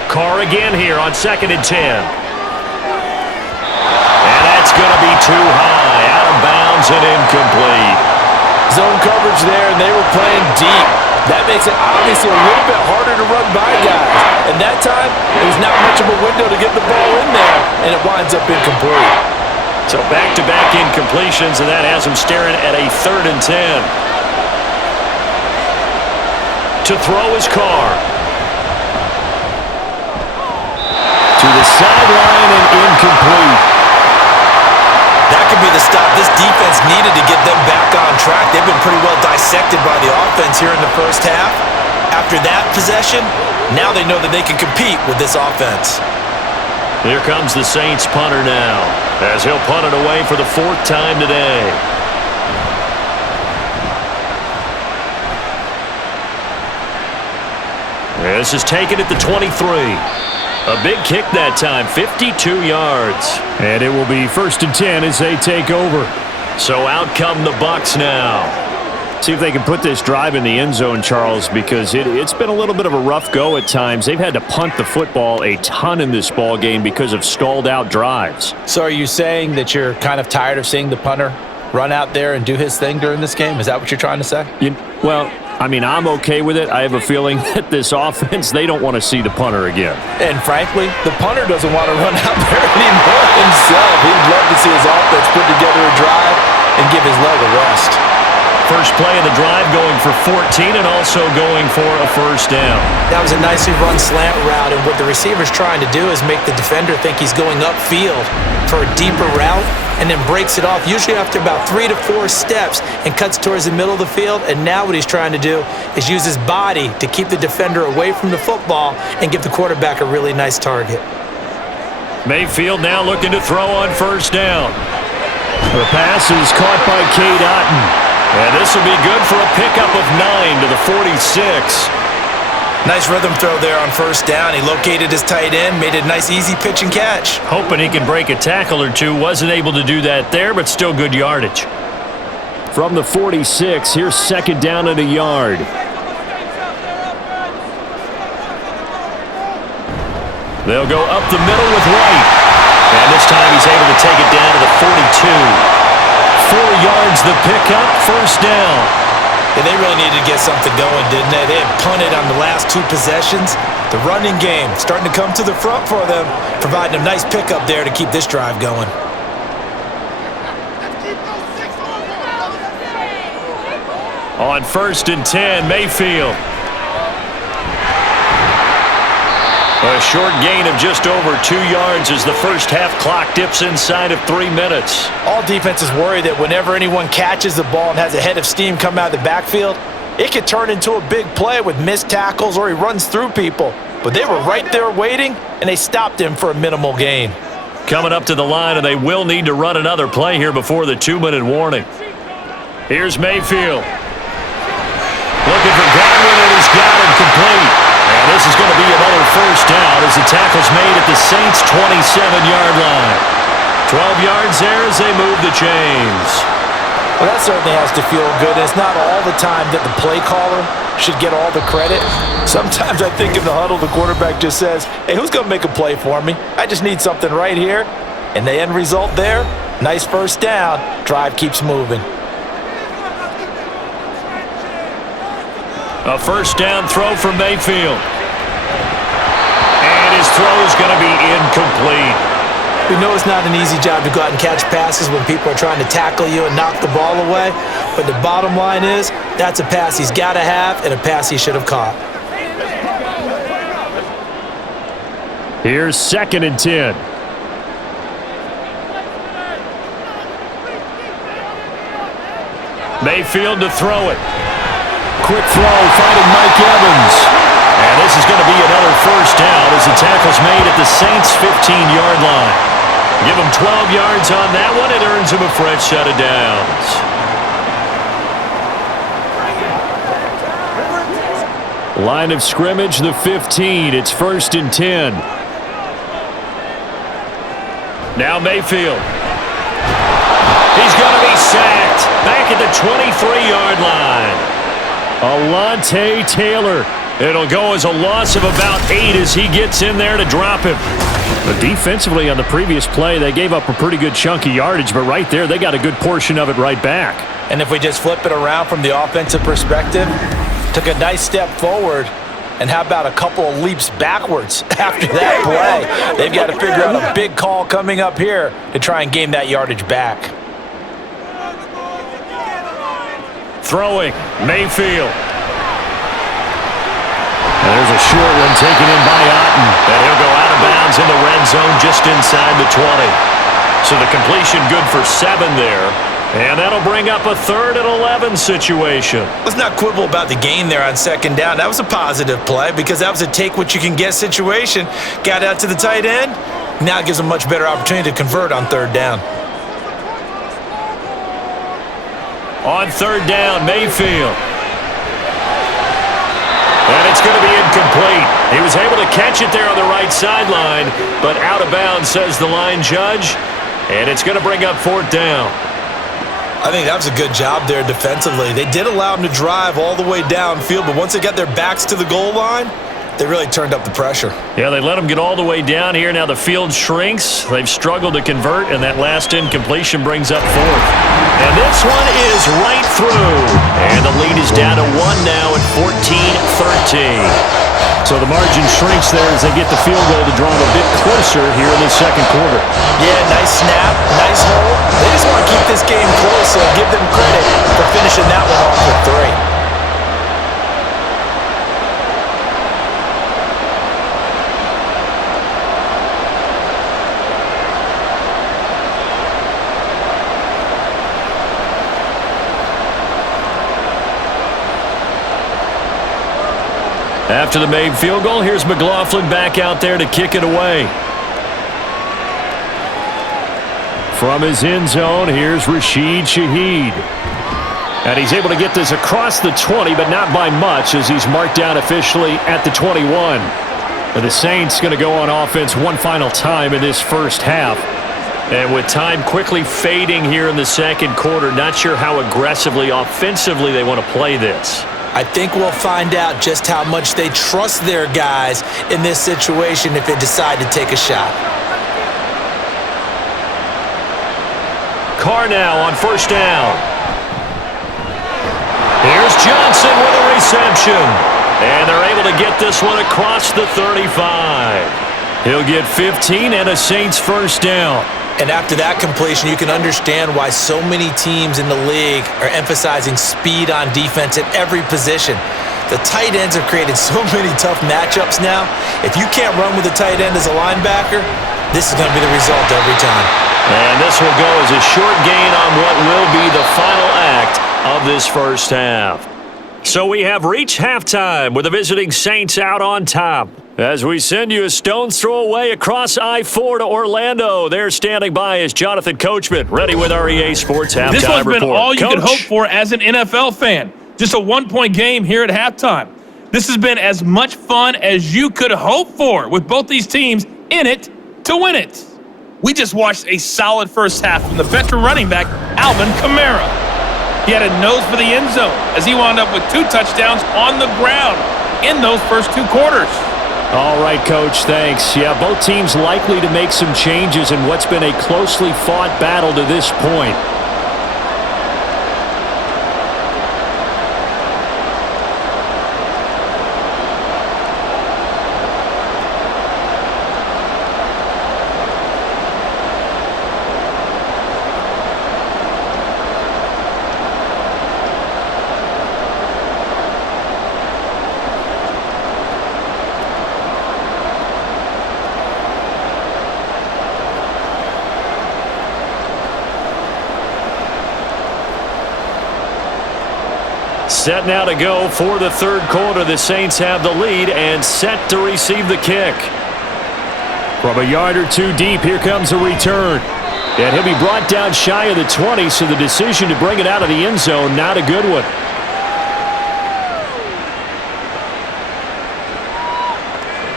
Carr again here on 2nd and 10. And that's going to be too high. Out of bounds and incomplete. Zone coverage there, and they were playing deep. That makes it obviously a little bit harder to run by guys. And that time, it was not much of a window to get the ball in there, and it winds up incomplete. So back-to-back incompletions, and that has him staring at a 3rd and 10. To throw his Carr. To the sideline and incomplete. That could be the stop this defense needed to get them back on track. They've been pretty well dissected by the offense here in the first half. After that possession, now they know that they can compete with this offense. Here comes the Saints punter now, as he'll punt it away for the 4th time today. This is taken at the 23. A big kick that time, 52 yards. And it will be 1st and 10 as they take over. So out come the Bucs now. See if they can put this drive in the end zone, Charles, because it's been a little bit of a rough go at times. They've had to punt the football a ton in this ball game because of stalled out drives. So are you saying that you're kind of tired of seeing the punter run out there and do his thing during this game? Is that what you're trying to say? Well, I mean, I'm okay with it. I have a feeling that this offense, they don't want to see the punter again. And frankly, the punter doesn't want to run out there anymore himself. He'd love to see his offense put together a drive and give his leg a rest. First play of the drive going for 14 and also going for a first down. That was a nicely run slant route, and what the receiver's trying to do is make the defender think he's going upfield for a deeper route and then breaks it off, usually after about 3 to 4 steps, and cuts towards the middle of the field. And now what he's trying to do is use his body to keep the defender away from the football and give the quarterback a really nice target. Mayfield now looking to throw on first down. The pass is caught by Cade Otton. And this will be good for a pickup of 9 to the 46. Nice rhythm throw there on first down. He located his tight end, made a nice easy pitch and catch. Hoping he can break a tackle or two. Wasn't able to do that there, but still good yardage. From the 46, here's second down and a yard. They'll go up the middle with White. And this time he's able to take it down to the 42. 4 yards the pickup, first down. Yeah, they really needed to get something going, didn't they? They had punted on the last 2 possessions. The running game starting to come to the front for them, providing a nice pickup there to keep this drive going. On first and 10, Mayfield. A short gain of just over 2 yards as the first half clock dips inside of 3 minutes. All defenses worry that whenever anyone catches the ball and has a head of steam come out of the backfield, it could turn into a big play with missed tackles or he runs through people. But they were right there waiting, and they stopped him for a minimal gain. Coming up to the line, and they will need to run another play here before the 2-minute warning. Here's Mayfield. Looking for Godwin, and he's got him complete. And this is going to be another first down as the tackle's made at the Saints' 27-yard line. 12 yards there as they move the chains. Well, that certainly has to feel good. It's not all the time that the play caller should get all the credit. Sometimes I think in the huddle, the quarterback just says, hey, who's going to make a play for me? I just need something right here. And the end result there, nice first down. Drive keeps moving. A first down throw from Mayfield. And his throw is going to be incomplete. We know it's not an easy job to go out and catch passes when people are trying to tackle you and knock the ball away. But the bottom line is, that's a pass he's got to have and a pass he should have caught. Here's second and 10. Mayfield to throw it. Quick throw, finding Mike Evans. And this is going to be another first down as the tackle's made at the Saints' 15-yard line. Give him 12 yards on that one. It earns him a fresh set of downs. Line of scrimmage, the 15. It's first and 10. Now Mayfield. He's going to be sacked back at the 23-yard line. Alontae Taylor. It'll go as a loss of about 8 as he gets in there to drop him. But defensively on the previous play, they gave up a pretty good chunk of yardage, but right there, they got a good portion of it right back. And if we just flip it around from the offensive perspective, took a nice step forward, and how about a couple of leaps backwards after that play? They've got to figure out a big call coming up here to try and gain that yardage back. Throwing, Mayfield. And there's a short one taken in by Otton. And he'll go out of bounds in the red zone just inside the 20. So the completion good for 7 there. And that'll bring up a 3rd and 11 situation. Let's not quibble about the gain there on second down. That was a positive play because that was a take-what-you-can-get situation. Got out to the tight end. Now it gives them a much better opportunity to convert on 3rd down. On 3rd down, Mayfield. And it's going to be incomplete. He was able to catch it there on the right sideline, but out of bounds, says the line judge. And it's going to bring up 4th down. I think that was a good job there defensively. They did allow them to drive all the way downfield, but once they got their backs to the goal line, they really turned up the pressure. Yeah, they let them get all the way down here. Now the field shrinks. They've struggled to convert, and that last incompletion brings up 4th. And this one is right through. And the lead is down to 1 now at 14-13. So the margin shrinks there as they get the field goal to draw them a bit closer here in the second quarter. Yeah, nice snap, nice hold. They just want to keep this game close, so give them credit for finishing that one off with 3. After the made field goal, here's McLaughlin back out there to kick it away. From his end zone, here's Rashid Shaheed. And he's able to get this across the 20, but not by much, as he's marked down officially at the 21. And the Saints going to go on offense one final time in this first half. And with time quickly fading here in the second quarter, not sure how aggressively, offensively they want to play this. I think we'll find out just how much they trust their guys in this situation if they decide to take a shot. Carr now on first down. Here's Johnson with a reception. And they're able to get this one across the 35. He'll get 15 and a Saints first down. And after that completion, you can understand why so many teams in the league are emphasizing speed on defense at every position. The tight ends have created so many tough matchups now. If you can't run with a tight end as a linebacker, this is going to be the result every time. And this will go as a short gain on what will be the final act of this first half. So we have reached halftime with the visiting Saints out on top. As we send you a stone's throw away across I-4 to Orlando. There standing by is Jonathan Coachman, ready with our EA Sports Halftime Report. This one's been all you Coach. could hope for as an NFL fan. Just a one-point game here at halftime. This has been as much fun as you could hope for with both these teams in it to win it. We just watched a solid first half from the veteran running back, Alvin Kamara. He had a nose for the end zone as he wound up with 2 touchdowns on the ground in those first 2 quarters. All right, Coach, thanks. Yeah, both teams likely to make some changes in what's been a closely fought battle to this point. Set now to go for the third quarter. The Saints have the lead and set to receive the kick. From a yard or 2 deep, here comes a return. And he'll be brought down shy of the 20, so the decision to bring it out of the end zone, not a good one.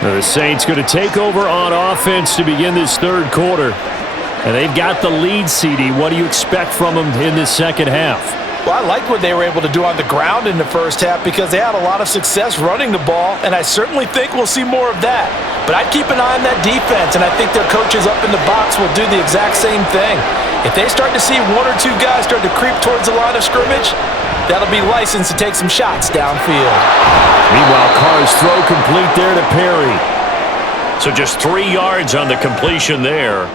Now the Saints going to take over on offense to begin this third quarter. And they've got the lead, CD. What do you expect from them in this second half? Well, I like what they were able to do on the ground in the first half because they had a lot of success running the ball, and I certainly think we'll see more of that. But I'd keep an eye on that defense, and I think their coaches up in the box will do the exact same thing. If they start to see 1 or 2 guys start to creep towards the line of scrimmage, that'll be licensed to take some shots downfield. Meanwhile, Carr's throw complete there to Perry. So just 3 yards on the completion there.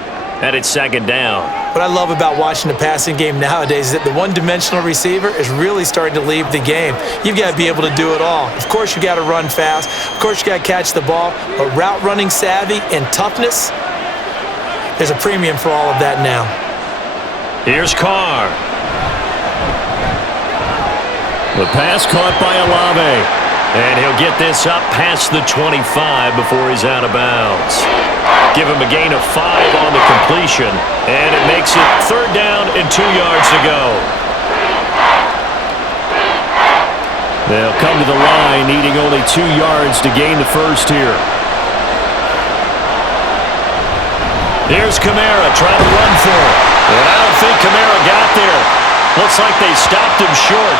And it's second down. What I love about watching the passing game nowadays is that the one-dimensional receiver is really starting to leave the game. You've got to be able to do it all. Of course, you got to run fast. Of course, you got to catch the ball. But route running savvy and toughness, there's a premium for all of that now. Here's Carr. The pass caught by Olave. And he'll get this up past the 25 before he's out of bounds. Give him a gain of 5 on the completion, and it makes it third down and 2 yards to go. They'll come to the line, needing only 2 yards to gain the first here. Here's Kamara trying to run for it. And I don't think Kamara got there. Looks like they stopped him short.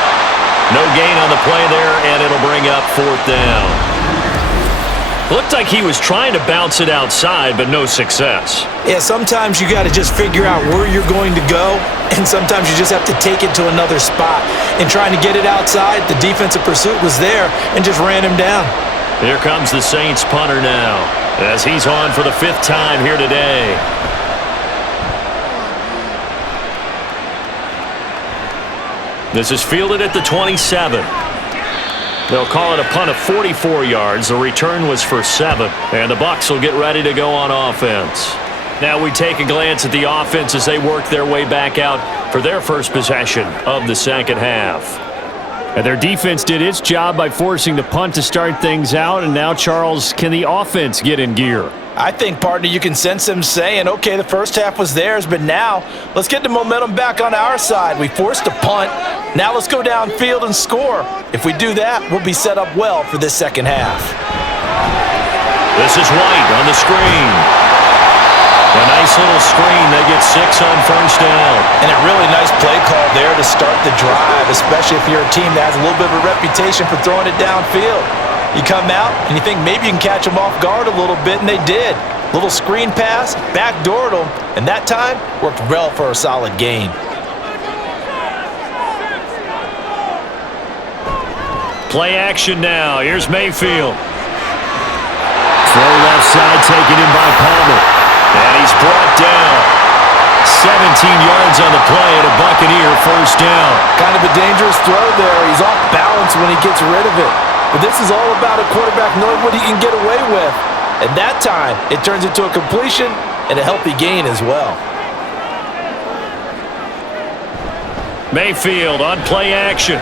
No gain on the play there, and it'll bring up 4th down. Looked like he was trying to bounce it outside, but no success. Yeah, sometimes you got to just figure out where you're going to go, and sometimes you just have to take it to another spot. In trying to get it outside, the defensive pursuit was there and just ran him down. Here comes the Saints punter now, as he's on for the 5th time here today. This is fielded at the 27. They'll call it a punt of 44 yards. The return was for 7, and the Bucs will get ready to go on offense. Now we take a glance at the offense as they work their way back out for their first possession of the second half. And their defense did its job by forcing the punt to start things out, and now, Charles, can the offense get in gear? I think, partner, you can sense them saying, okay, the first half was theirs, but now let's get the momentum back on our side. We forced a punt. Now let's go downfield and score. If we do that, we'll be set up well for this second half. This is White on the screen. A nice little screen. They get 6 on first down. And a really nice play call there to start the drive, especially if you're a team that has a little bit of a reputation for throwing it downfield. You come out and you think maybe you can catch them off guard a little bit, and they did. Little screen pass, backdoored them, and that time worked well for a solid gain. Play action now. Here's Mayfield. Throw left side taken in by Palmer. And he's brought down. 17 yards on the play and a Buccaneer first down. Kind of a dangerous throw there. He's off balance when he gets rid of it. But this is all about a quarterback knowing what he can get away with. And that time, it turns into a completion and a healthy gain as well. Mayfield on play action.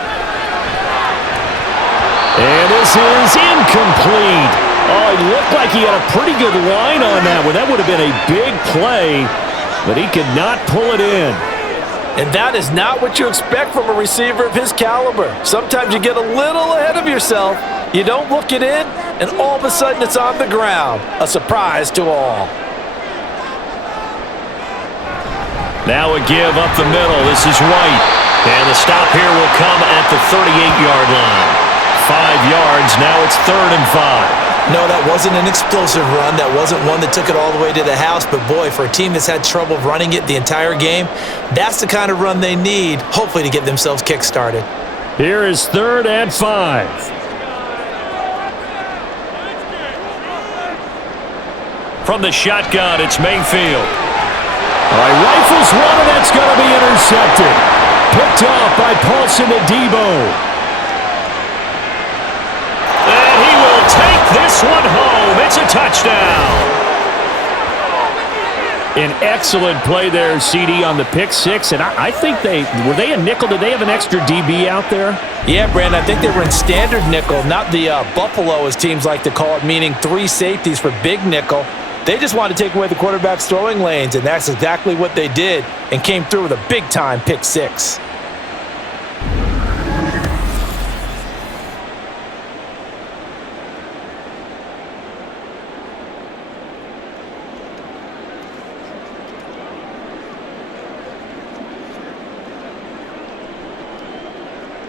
And this is incomplete. Oh, it looked like he had a pretty good line on that one. That would have been a big play, but he could not pull it in. And that is not what you expect from a receiver of his caliber. Sometimes you get a little ahead of yourself. You don't look it in, and all of a sudden it's on the ground. A surprise to all. Now a give up the middle. This is White. And the stop here will come at the 38-yard line. 5 yards. Now it's 3rd and 5. No, that wasn't an explosive run. That wasn't one that took it all the way to the house. But, boy, for a team that's had trouble running it the entire game, that's the kind of run they need, hopefully, to get themselves kick-started. Here is 3rd and 5. From the shotgun, it's Mayfield. All right, rifles one, and that's going to be intercepted. Picked off by Paulson to Debo. This one home. It's a touchdown. An excellent play there, CD, on the pick 6. And I think were they a nickel? Did they have an extra DB out there? Yeah, Brandon, I think they were in standard nickel, not the Buffalo, as teams like to call it, meaning 3 safeties for big nickel. They just wanted to take away the quarterback's throwing lanes, and that's exactly what they did, and came through with a big-time pick 6.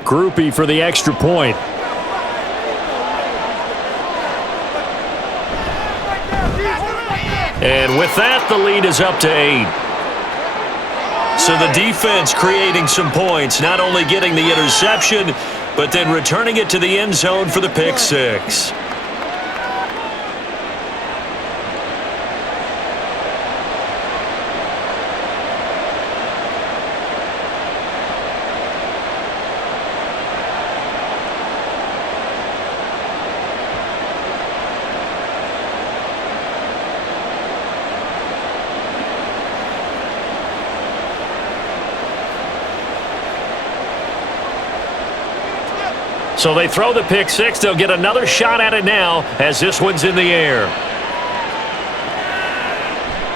Groupie for the extra point. And with that, the lead is up to 8. So the defense creating some points, not only getting the interception, but then returning it to the end zone for the pick 6. So they throw the pick 6. They'll get another shot at it now as this one's in the air.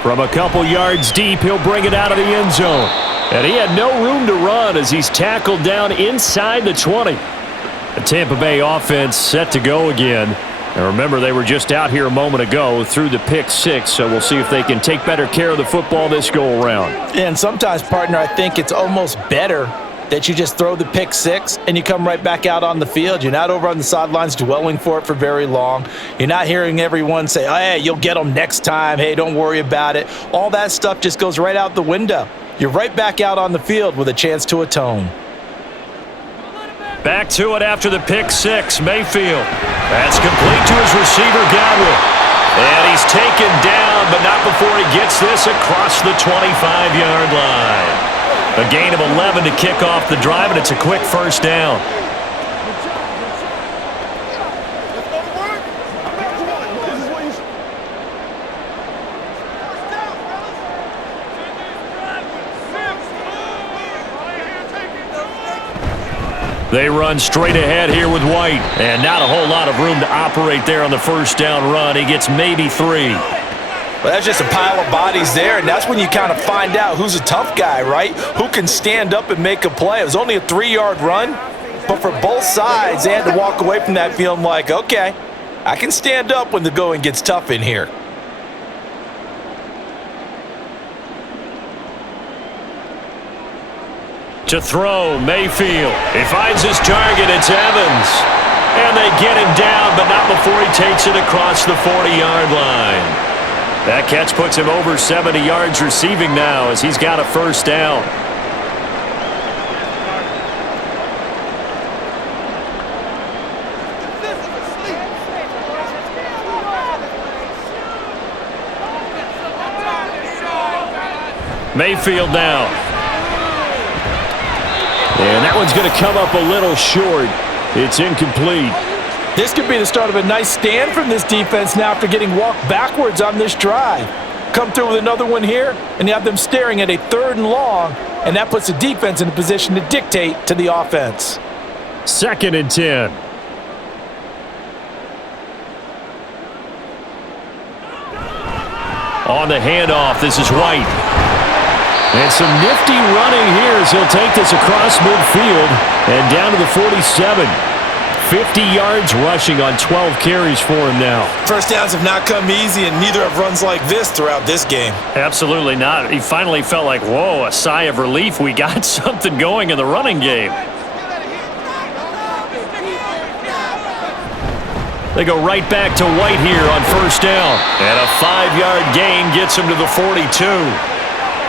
From a couple yards deep, he'll bring it out of the end zone. And he had no room to run as he's tackled down inside the 20. The Tampa Bay offense set to go again. And remember, they were just out here a moment ago through the pick 6, so we'll see if they can take better care of the football this go-around. And sometimes, partner, I think it's almost better that you just throw the pick 6 and you come right back out on the field. You're not over on the sidelines dwelling for it for very long. You're not hearing everyone say, oh, hey, you'll get them next time. Hey, don't worry about it. All that stuff just goes right out the window. You're right back out on the field with a chance to atone. Back to it after the pick six. Mayfield. That's complete to his receiver, Godwin. And he's taken down, but not before he gets this across the 25-yard line. A gain of 11 to kick off the drive, and it's a quick first down. They run straight ahead here with White. And not a whole lot of room to operate there on the first down run. He gets maybe 3. Well, that's just a pile of bodies there, and that's when you kind of find out who's a tough guy, right? Who can stand up and make a play. It was only a 3-yard run, but for both sides, they had to walk away from that feeling like, okay, I can stand up when the going gets tough in here. To throw, Mayfield. He finds his target. It's Evans. And they get him down, but not before he takes it across the 40-yard line. That catch puts him over 70 yards receiving now as he's got a first down. Mayfield now. And that one's going to come up a little short. It's incomplete. This could be the start of a nice stand from this defense now after getting walked backwards on this drive. Come through with another one here, and you have them staring at a 3rd and long, and that puts the defense in a position to dictate to the offense. 2nd and 10. On the handoff, this is White. And some nifty running here as he'll take this across midfield and down to the 47. 50 yards rushing on 12 carries for him now. First downs have not come easy, and neither have runs like this throughout this game. Absolutely not. He finally felt like, whoa, a sigh of relief. We got something going in the running game. They go right back to White here on first down. And a 5-yard gain gets him to the 42.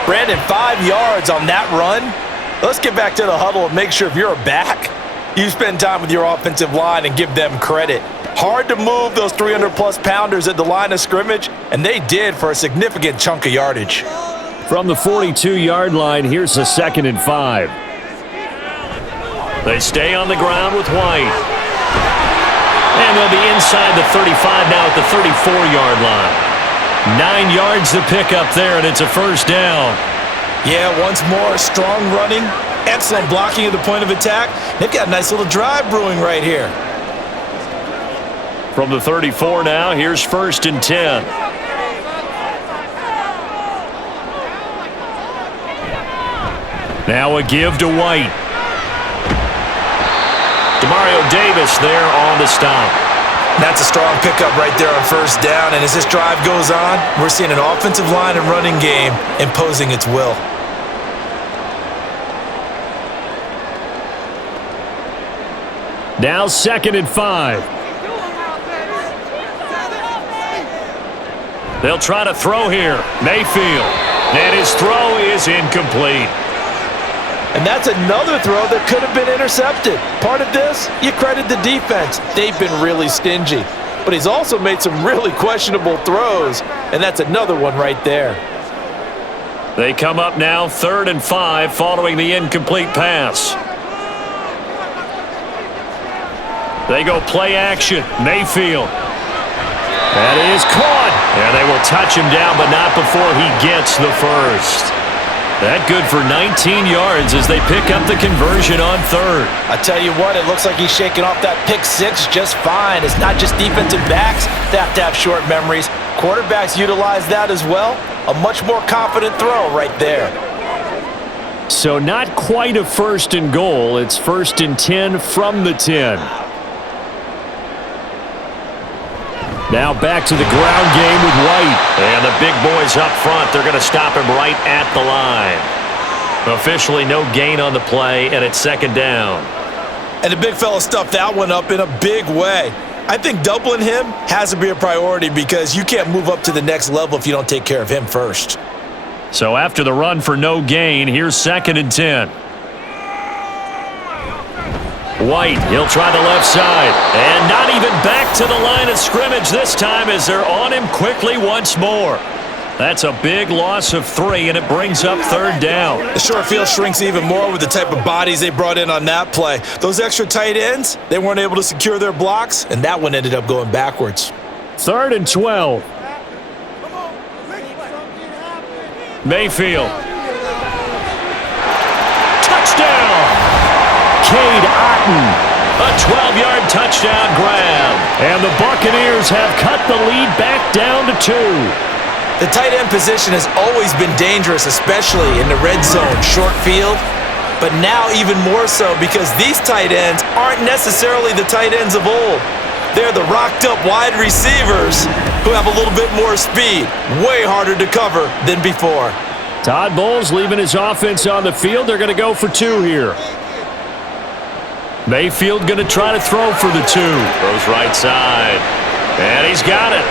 Brandon, 5 yards on that run. Let's get back to the huddle and make sure if you're a back, you spend time with your offensive line and give them credit. Hard to move those 300-plus pounders at the line of scrimmage, and they did for a significant chunk of yardage. From the 42-yard line, here's a 2nd and 5. They stay on the ground with White. And they'll be inside the 35 now at the 34-yard line. 9 yards to pick up there, and it's a first down. Yeah, once more, strong running, excellent blocking at the point of attack. They've got a nice little drive brewing right here. From the 34 now, here's 1st and 10. Now a give to White. Demario Davis there on the stop. That's a strong pickup right there on first down, and as this drive goes on, we're seeing an offensive line and running game imposing its will. Now 2nd and 5. They'll try to throw here. Mayfield. And his throw is incomplete. And that's another throw that could have been intercepted. Part of this, you credit the defense. They've been really stingy. But he's also made some really questionable throws, and that's another one right there. They come up now 3rd and 5 following the incomplete pass. They go play action. Mayfield. That is caught. And they will touch him down, but not before he gets the first. That good for 19 yards as they pick up the conversion on 3rd. I tell you what, it looks like he's shaking off that pick six just fine. It's not just defensive backs that have to have short memories. Quarterbacks utilize that as well. A much more confident throw right there. So not quite a 1st and goal. It's 1st and 10 from the 10. Now back to the ground game with White. And the big boys up front, they're going to stop him right at the line. Officially no gain on the play, and it's 2nd down. And the big fella stuffed that one up in a big way. I think doubling him has to be a priority because you can't move up to the next level if you don't take care of him first. So after the run for no gain, here's 2nd and 10. White, he'll try the left side. And not even back to the line of scrimmage this time as they're on him quickly once more. That's a big loss of 3, and it brings up 3rd down. The short field shrinks even more with the type of bodies they brought in on that play. Those extra tight ends, they weren't able to secure their blocks, and that one ended up going backwards. 3rd and 12. Mayfield. Touchdown! Cade Otton. A 12-yard touchdown grab. And the Buccaneers have cut the lead back down to 2. The tight end position has always been dangerous, especially in the red zone, short field. But now even more so because these tight ends aren't necessarily the tight ends of old. They're the rocked-up wide receivers who have a little bit more speed. Way harder to cover than before. Todd Bowles leaving his offense on the field. They're going to go for 2 here. Mayfield going to try to throw for the 2. Throws right side. And he's got it.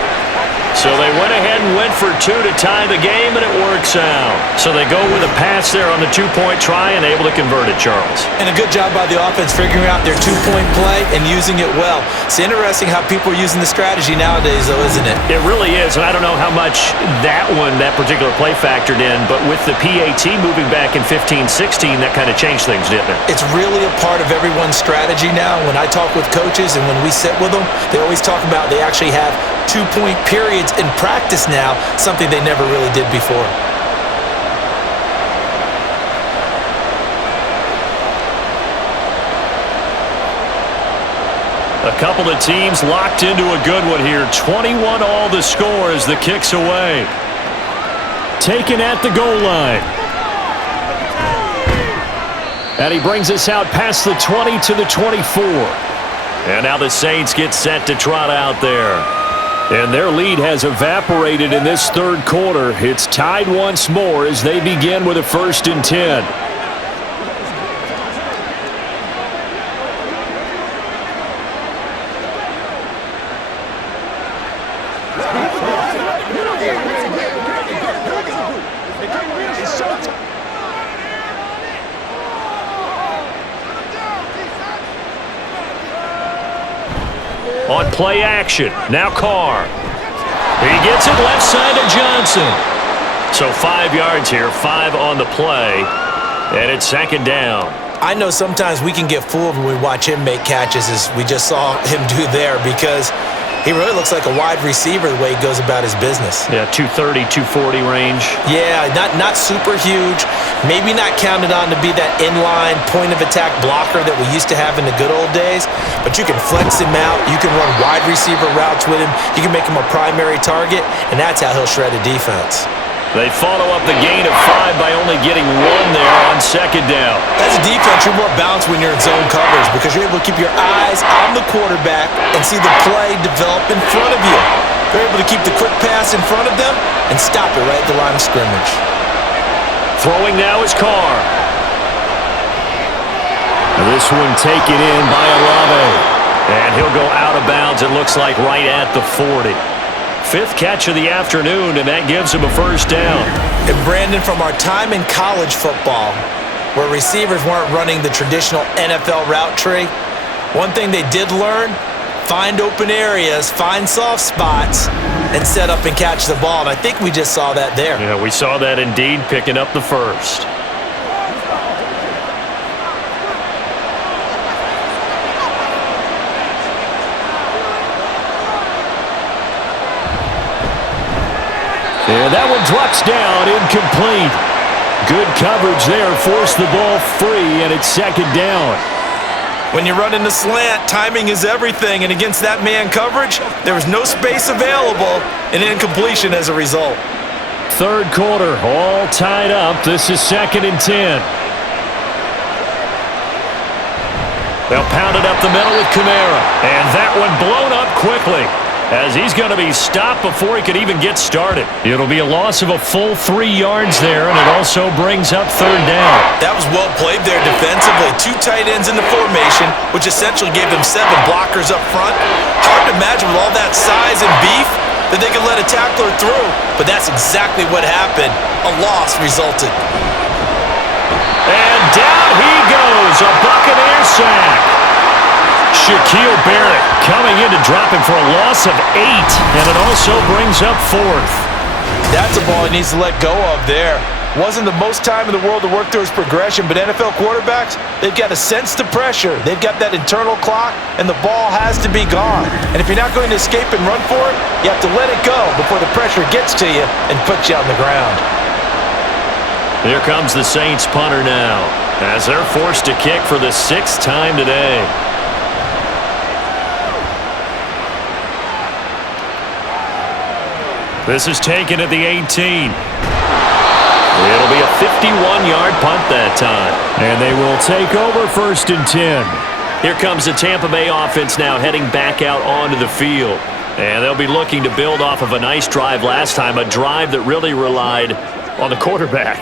So they went ahead and went for 2 to tie the game, and it works out. So they go with a pass there on the 2-point try and able to convert it, Charles. And a good job by the offense figuring out their 2-point play and using it well. It's interesting how people are using the strategy nowadays, though, isn't it? It really is, and I don't know how much that particular play factored in, but with the PAT moving back in 15-16, that kind of changed things, didn't it? It's really a part of everyone's strategy now. When I talk with coaches and when we sit with them, they always talk about they actually have 2-point periods in practice now, something they never really did before. A couple of teams locked into a good one here. 21 all the score as the kick's away. Taken at the goal line. And he brings us out past the 20 to the 24. And now the Saints get set to trot out there. And their lead has evaporated in this 3rd quarter. It's tied once more as they begin with a 1st and 10. On play action, now Carr. He gets it left side to Johnson. So 5 yards here, 5 on the play, and it's 2nd down. I know sometimes we can get fooled when we watch him make catches, as we just saw him do there, because he really looks like a wide receiver the way he goes about his business. Yeah, 230, 240 range. Yeah, not super huge. Maybe not counted on to be that inline point-of-attack blocker that we used to have in the good old days, but you can flex him out. You can run wide receiver routes with him. You can make him a primary target, and that's how he'll shred a defense. They follow up the gain of 5 by only getting 1 there on 2nd down. As a defense, you're more balanced when you're in zone coverage because you're able to keep your eyes on the quarterback and see the play develop in front of you. They're able to keep the quick pass in front of them and stop it right at the line of scrimmage. Throwing now is Carr. This one taken in by Olave. And he'll go out of bounds, it looks like, right at the 40. 5th catch of the afternoon, and that gives him a 1st down. And Brandon, from our time in college football, where receivers weren't running the traditional NFL route tree, one thing they did learn, find open areas, find soft spots, and set up and catch the ball. And I think we just saw that there. Yeah, we saw that indeed, picking up the 1st. And that one drops down, incomplete. Good coverage there, forced the ball free, and it's 2nd down. When you're running the slant, timing is everything, and against that man coverage, there was no space available, and incompletion as a result. 3rd quarter, all tied up. This is 2nd and 10. They'll pound it up the middle with Kamara, and that one blown up quickly, as he's going to be stopped before he could even get started. It'll be a loss of a full 3 yards there, and it also brings up 3rd down. That was well played there defensively. 2 tight ends in the formation, which essentially gave them 7 blockers up front. Hard to imagine with all that size and beef that they could let a tackler through, but that's exactly what happened. A loss resulted. And down he goes, a Buccaneer sack. Shaquille Barrett coming in to drop him for a loss of 8, and it also brings up 4th. That's a ball he needs to let go of there. Wasn't the most time in the world to work through his progression, but NFL quarterbacks, they've got to sense the pressure. They've got that internal clock, and the ball has to be gone. And if you're not going to escape and run for it, you have to let it go before the pressure gets to you and puts you on the ground. Here comes the Saints punter now, as they're forced to kick for the 6th time today. This is taken at the 18. It'll be a 51-yard punt that time. And they will take over 1st and 10. Here comes the Tampa Bay offense now heading back out onto the field. And they'll be looking to build off of a nice drive last time, a drive that really relied on the quarterback.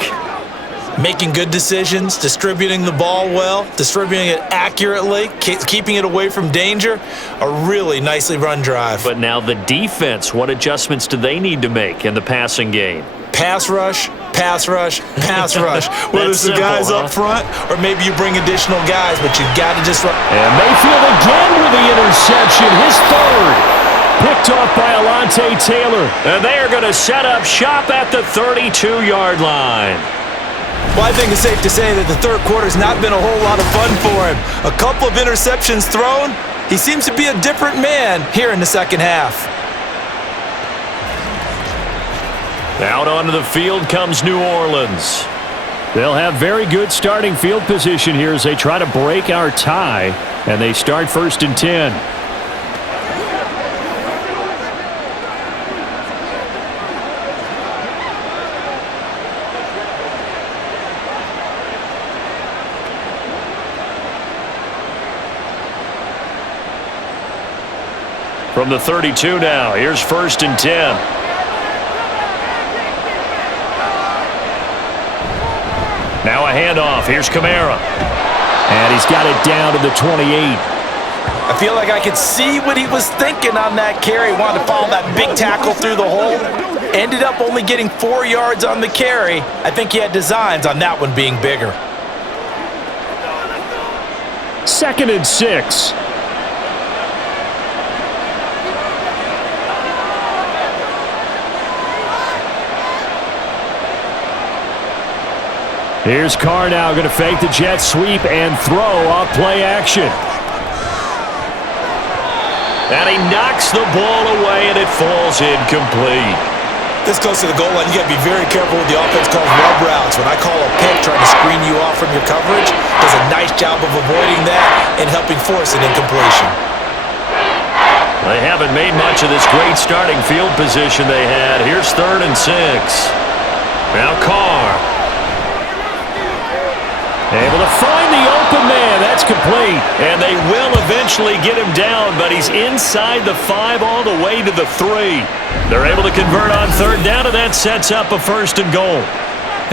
Making good decisions, distributing the ball well, distributing it accurately, keeping it away from danger. A really nicely run drive. But now the defense, what adjustments do they need to make in the passing game? Pass rush, pass rush, pass rush. Whether it's the guys up front or maybe you bring additional guys, but you got to disrupt. And Mayfield again with the interception, his 3rd. Picked off by Alontae Taylor. And they are going to set up shop at the 32-yard line. Well, I think it's safe to say that the third quarter's not been a whole lot of fun for him. A couple of interceptions thrown. He seems to be a different man here in the second half. Out onto the field comes New Orleans. They'll have very good starting field position here as they try to break our tie, and they start 1st and 10. From the 32 now, here's 1st and 10. Now a handoff. Here's Kamara. And he's got it down to the 28. I feel like I could see what he was thinking on that carry. Wanted to follow that big tackle through the hole. Ended up only getting 4 yards on the carry. I think he had designs on that one being bigger. 2nd and 6. Here's Carr now going to fake the jet sweep and throw off play action. And he knocks the ball away, and it falls incomplete. This close to the goal line, you got to be very careful with the offense called rub routes. When I call a pick trying to screen you off from your coverage, does a nice job of avoiding that and helping force an incompletion. They haven't made much of this great starting field position they had. Here's 3rd and 6. Now Carr. Able to find the open man. That's complete. And they will eventually get him down, but he's inside the 5 all the way to the 3. They're able to convert on 3rd down, and that sets up a 1st and goal.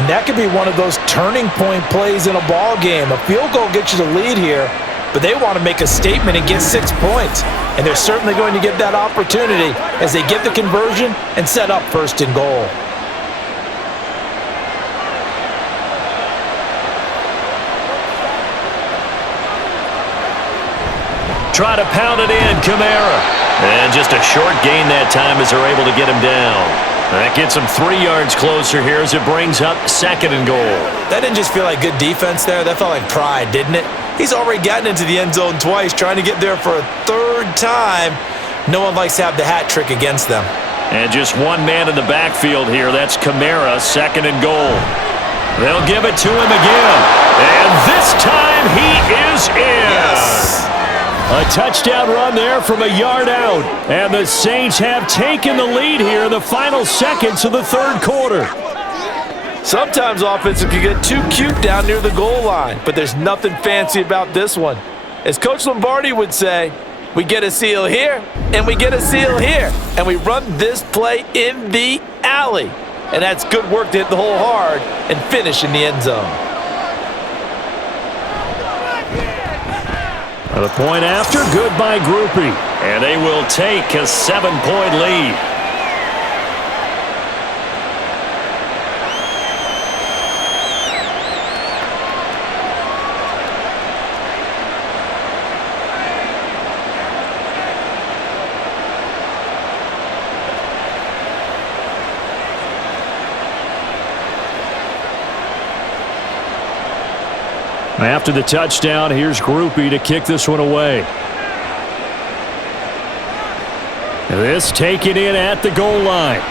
And that could be one of those turning point plays in a ball game. A field goal gets you the lead here, but they want to make a statement and get 6 points. And they're certainly going to get that opportunity as they get the conversion and set up 1st and goal. Try to pound it in, Kamara. And just a short gain that time as they're able to get him down. That gets him 3 yards closer here as it brings up 2nd and goal. That didn't just feel like good defense there. That felt like pride, didn't it? He's already gotten into the end zone twice, trying to get there for a 3rd time. No one likes to have the hat trick against them. And just one man in the backfield here. That's Kamara, 2nd and goal. They'll give it to him again. And this time he is in. Yes. A touchdown run there from a yard out. And the Saints have taken the lead here in the final seconds of the 3rd quarter. Sometimes offenses can get too cute down near the goal line, but there's nothing fancy about this one. As Coach Lombardi would say, we get a seal here, and we get a seal here, and we run this play in the alley. And that's good work to hit the hole hard and finish in the end zone. The point after, good by Groupie. And they will take a 7-point lead. After the touchdown, here's Groupie to kick this one away. This taken in at the goal line.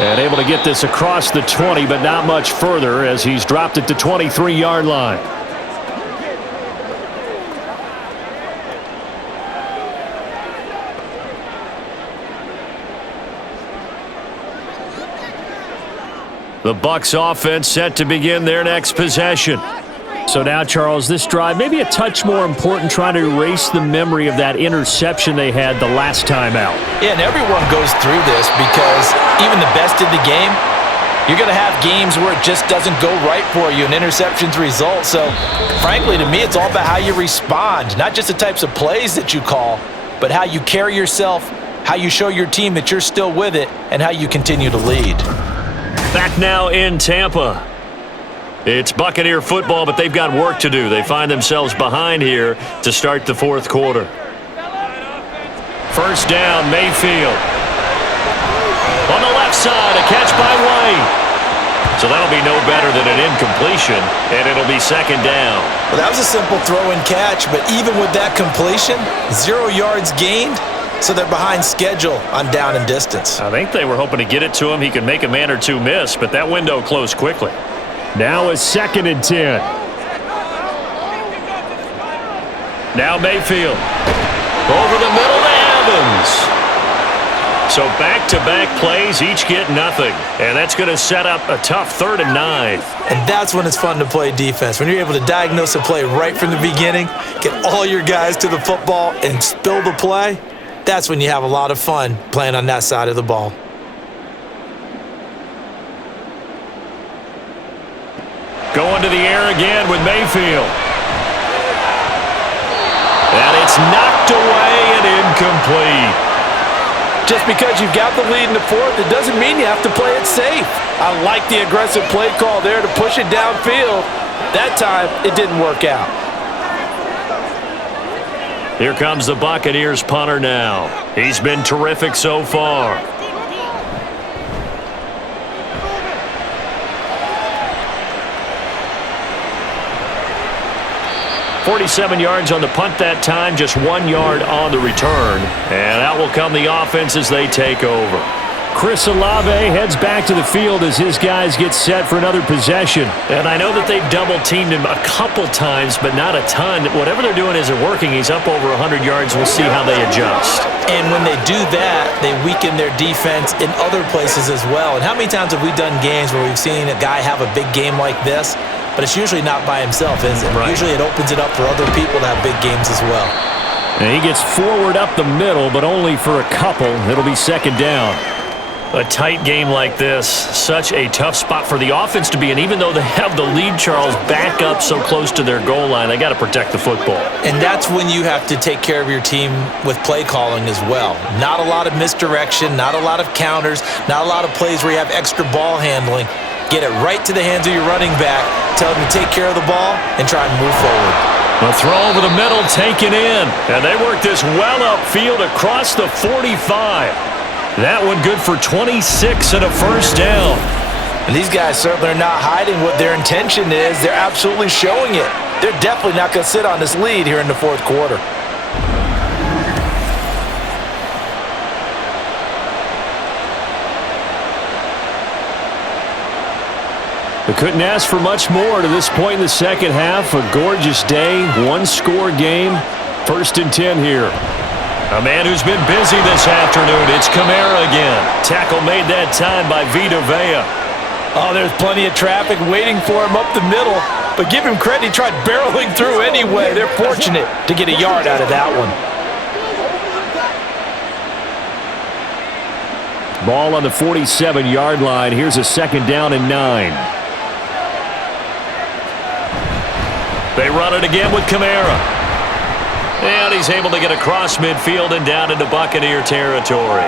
And able to get this across the 20, but not much further as he's dropped it to 23-yard line. The Bucs offense set to begin their next possession. So now, Charles, this drive maybe a touch more important, trying to erase the memory of that interception they had the last time out. Yeah, and everyone goes through this because even the best in the game, you're going to have games where it just doesn't go right for you and interceptions result. So, frankly, to me, it's all about how you respond, not just the types of plays that you call, but how you carry yourself, how you show your team that you're still with it, and how you continue to lead. Back now in Tampa. It's Buccaneer football, but they've got work to do. They find themselves behind here to start the fourth quarter. First down, Mayfield. On the left side, a catch by White. So that'll be no better than an incompletion, and it'll be second down. Well, that was a simple throw and catch, but even with that completion, 0 yards gained, so they're behind schedule on down and distance. I think they were hoping to get it to him. He could make a man or two miss, but that window closed quickly. Now a 2nd and 10. Now Mayfield. Over the middle to Evans. So back-to-back plays, each get nothing. And that's going to set up a tough 3rd and 9. And that's when it's fun to play defense. When you're able to diagnose a play right from the beginning, get all your guys to the football, and spill the play, that's when you have a lot of fun playing on that side of the ball. Going to the air again with Mayfield. And it's knocked away and incomplete. Just because you've got the lead in the fourth, it doesn't mean you have to play it safe. I like the aggressive play call there to push it downfield. That time, it didn't work out. Here comes the Buccaneers punter now. He's been terrific so far. 47 yards on the punt that time, just 1 yard on the return. And out will come the offense as they take over. Chris Olave heads back to the field as his guys get set for another possession. And I know that they've double-teamed him a couple times, but not a ton. Whatever they're doing isn't working. He's up over 100 yards. We'll see how they adjust. And when they do that, they weaken their defense in other places as well. And how many times have we done games where we've seen a guy have a big game like this? But it's usually not by himself, is it? Right. Usually it opens it up for other people to have big games as well. And he gets forward up the middle, but only for a couple. It'll be second down. A tight game like this, such a tough spot for the offense to be in. Even though they have the lead, Charles, back up so close to their goal line, they got to protect the football. And that's when you have to take care of your team with play calling as well. Not a lot of misdirection, not a lot of counters, not a lot of plays where you have extra ball handling. Get it right to the hands of your running back, tell him to take care of the ball, and try and move forward. A throw over the middle taken in, and they work this well upfield across the 45. That one good for 26 and a first down. And these guys certainly are not hiding what their intention is. They're absolutely showing it. They're definitely not going to sit on this lead here in the fourth quarter. They couldn't ask for much more to this point in the second half. A gorgeous day, one-score game. 1st and 10 here. A man who's been busy this afternoon. It's Kamara again. Tackle made that time by Vita Vea. Oh, there's plenty of traffic waiting for him up the middle. But give him credit, he tried barreling through anyway. They're fortunate to get a yard out of that one. Ball on the 47-yard line. Here's a 2nd down and 9. They run it again with Kamara. And he's able to get across midfield and down into Buccaneer territory.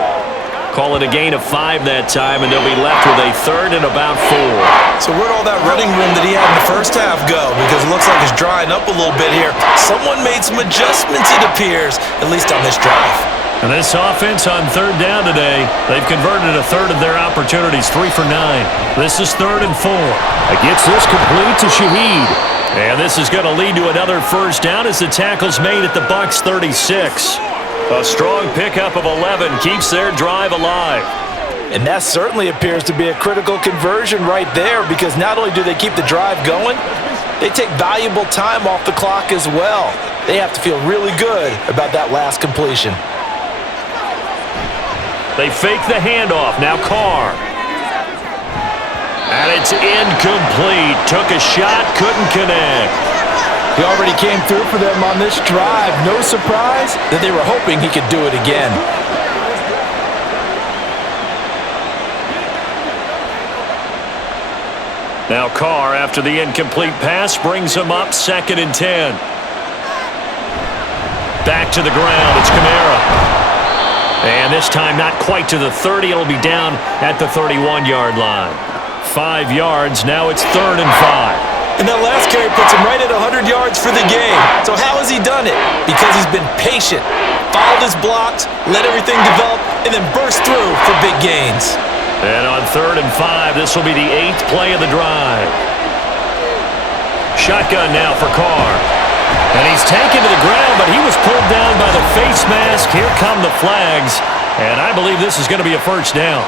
Call it a gain of 5 that time, and they'll be left with a 3rd and about 4. So where'd all that running room that he had in the first half go? Because it looks like it's drying up a little bit here. Someone made some adjustments, it appears, at least on this drive. And this offense on 3rd down today, they've converted a 1/3 of their opportunities, 3 for 9. This is 3rd and 4. Gets this complete to Shaheed. And this is going to lead to another first down as the tackle's made at the BUCS 36. A strong pickup of 11 keeps their drive alive. And that certainly appears to be a critical conversion right there, because not only do they keep the drive going, they take valuable time off the clock as well. They have to feel really good about that last completion. They fake the handoff. Now Carr. And it's incomplete. Took a shot, couldn't connect. He already came through for them on this drive. No surprise that they were hoping he could do it again. Now Carr, after the incomplete pass, brings him up 2nd and 10. Back to the ground. It's Kamara. And this time not quite to the 30. It'll be down at the 31-yard line. 5 yards. Now it's 3rd and 5. And that last carry puts him right at 100 yards for the game. So how has he done it? Because he's been patient, followed his blocks, let everything develop, and then burst through for big gains. And on 3rd and 5, this will be the 8th play of the drive. Shotgun now for Carr. And he's taken to the ground, but he was pulled down by the face mask. Here come the flags. And I believe this is going to be a first down.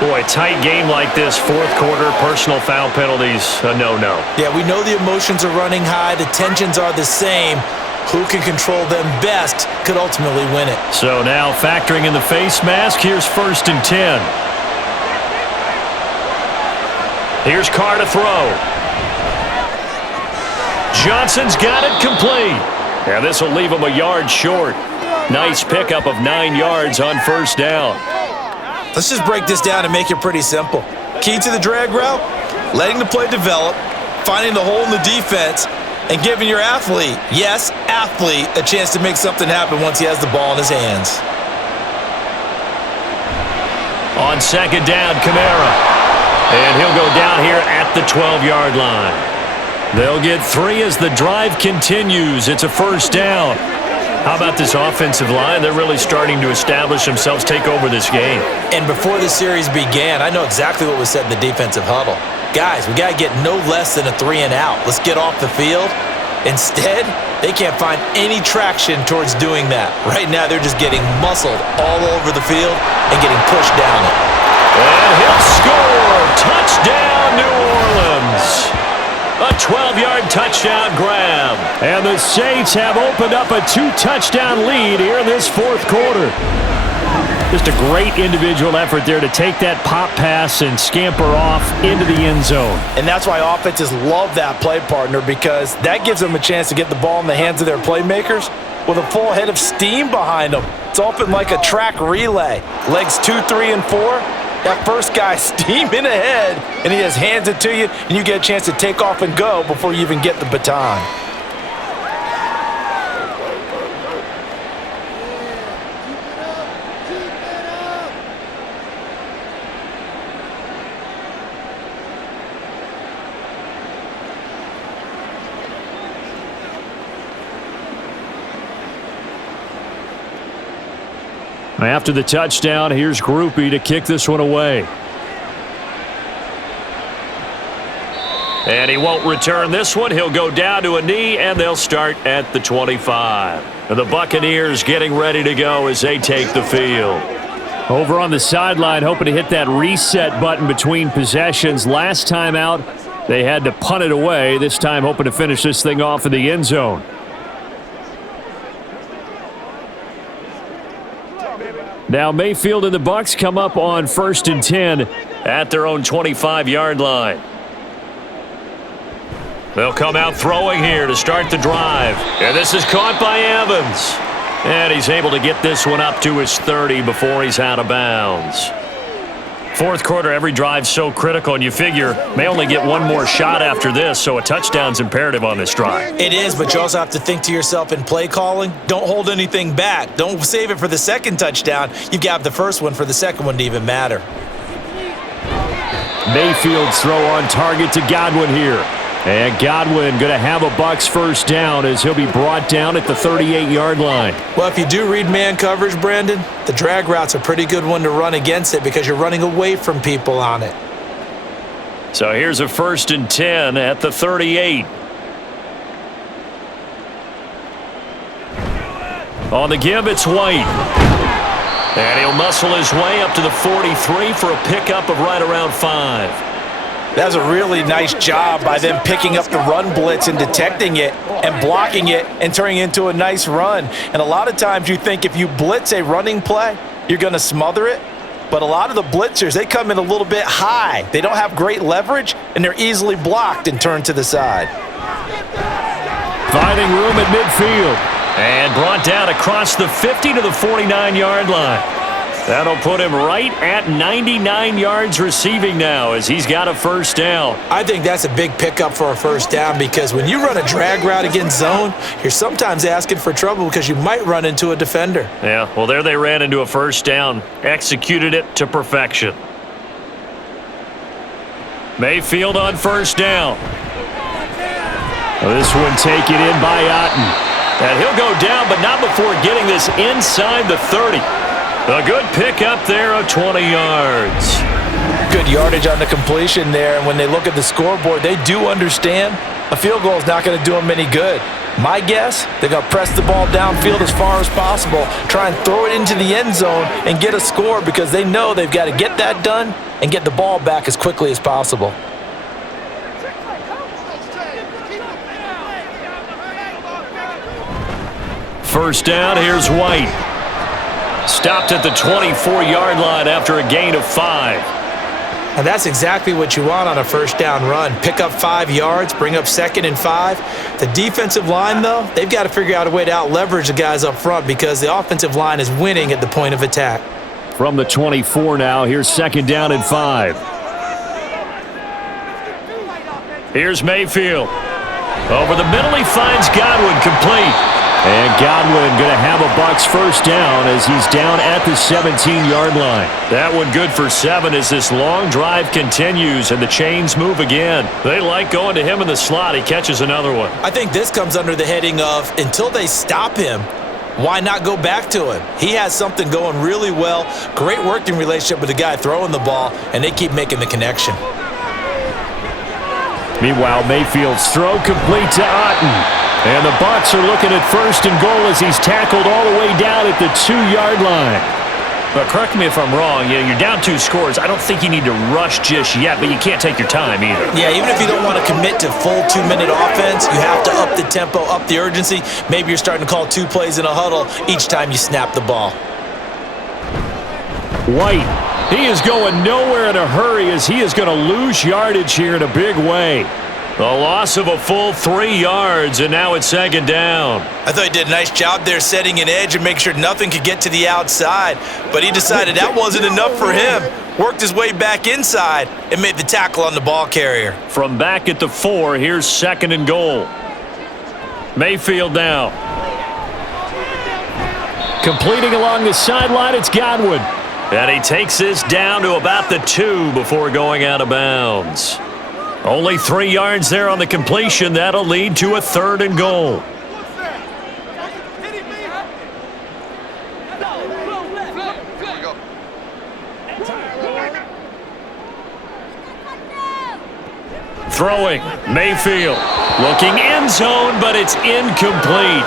Boy, tight game like this, 4th quarter, personal foul penalties, a no-no. Yeah, we know the emotions are running high. The tensions are the same. Who can control them best could ultimately win it. So now factoring in the face mask, here's 1st and 10. Here's Carr to throw. Johnson's got it complete. Yeah, this will leave him a yard short. Nice pickup of 9 yards on 1st down. Let's just break this down and make it pretty simple. Key to the drag route, letting the play develop, finding the hole in the defense, and giving your athlete, yes, athlete, a chance to make something happen once he has the ball in his hands. On 2nd down, Kamara. And he'll go down here at the 12-yard line. They'll get 3 as the drive continues. It's a first down. How about this offensive line? They're really starting to establish themselves, take over this game. And before the series began, I know exactly what was said in the defensive huddle. Guys, we got to get no less than a 3 and out. Let's get off the field. Instead, they can't find any traction towards doing that. Right now, they're just getting muscled all over the field and getting pushed down it. And he'll score. Touchdown, New Orleans. A 12-yard touchdown grab. And the Saints have opened up a 2-touchdown lead here in this 4th quarter. Just a great individual effort there to take that pop pass and scamper off into the end zone. And that's why offenses love that play partner, because that gives them a chance to get the ball in the hands of their playmakers with a full head of steam behind them. It's open like a track relay. Legs 2, 3, and 4. That first guy steaming ahead, and he just hands it to you, and you get a chance to take off and go before you even get the baton. After the touchdown, here's Groupie to kick this one away. And he won't return this one. He'll go down to a knee, and they'll start at the 25. And the Buccaneers getting ready to go as they take the field. Over on the sideline, hoping to hit that reset button between possessions. Last time out, they had to punt it away. This time, hoping to finish this thing off in the end zone. Now Mayfield and the BUCS come up on 1st and 10 at their own 25-yard line. They'll come out throwing here to start the drive. And this is caught by Evans. And he's able to get this one up to his 30 before he's out of bounds. 4th quarter, every drive's so critical, and you figure may only get one more shot after this, so a touchdown's imperative on this drive. It is, but you also have to think to yourself in play calling, don't hold anything back. Don't save it for the second touchdown. You've got the first one for the second one to even matter. Mayfield's throw on target to Godwin here. And Godwin going to have a BUCS first down as he'll be brought down at the 38-yard line. Well, if you do read man coverage, Brandon, the drag route's a pretty good one to run against it because you're running away from people on it. So here's a 1st and 10 at the 38. On the give, it's White. And he'll muscle his way up to the 43 for a pickup of right around 5. That's a really nice job by them picking up the run blitz and detecting it and blocking it and turning it into a nice run. And a lot of times you think if you blitz a running play, you're going to smother it. But a lot of the blitzers, they come in a little bit high. They don't have great leverage, and they're easily blocked and turned to the side. Finding room at midfield. And brought down across the 50 to the 49-yard line. That'll put him right at 99 yards receiving now as he's got a 1st down. I think that's a big pickup for a 1st down because when you run a drag route against zone, you're sometimes asking for trouble because you might run into a defender. Yeah, well, there they ran into a 1st down. Executed it to perfection. Mayfield on 1st down. This one taken in by Otten. And he'll go down, but not before getting this inside the 30. A good pickup there of 20 yards. Good yardage on the completion there, and when they look at the scoreboard, they do understand a field goal is not going to do them any good. My guess, they're going to press the ball downfield as far as possible, try and throw it into the end zone and get a score because they know they've got to get that done and get the ball back as quickly as possible. First down, here's White. Stopped at the 24-yard line after a gain of 5. And that's exactly what you want on a 1st down run. Pick up 5 yards, bring up 2nd and 5. The defensive line, though, they've got to figure out a way to out-leverage the guys up front because the offensive line is winning at the point of attack. From the 24 now, here's 2nd down and 5. Here's Mayfield. Over the middle, he finds Godwin complete. And Godwin going to have a Bucs 1st down as he's down at the 17-yard line. That one good for 7 as this long drive continues and the chains move again. They like going to him in the slot. He catches another one. I think this comes under the heading of until they stop him, why not go back to him? He has something going really well. Great working relationship with the guy throwing the ball, and they keep making the connection. Meanwhile, Mayfield's throw complete to Otten. And the Bucs are looking at 1st and goal as he's tackled all the way down at the 2-yard line. But correct me if I'm wrong, you're down 2 scores. I don't think you need to rush just yet, but you can't take your time either. Yeah, even if you don't want to commit to full 2-minute offense, you have to up the tempo, up the urgency. Maybe you're starting to call 2 plays in a huddle each time you snap the ball. White, he is going nowhere in a hurry as he is going to lose yardage here in a big way. A loss of a full 3 yards, and now it's 2nd down. I thought he did a nice job there setting an edge and make sure nothing could get to the outside, but he decided that wasn't enough for him. Worked his way back inside and made the tackle on the ball carrier. From back at the 4, here's 2nd and goal. Mayfield now. Completing along the sideline, it's Godwin. And he takes this down to about the 2 before going out of bounds. Only 3 yards there on the completion. That'll lead to a 3rd and goal. Throwing, Mayfield. Looking end zone, but it's incomplete.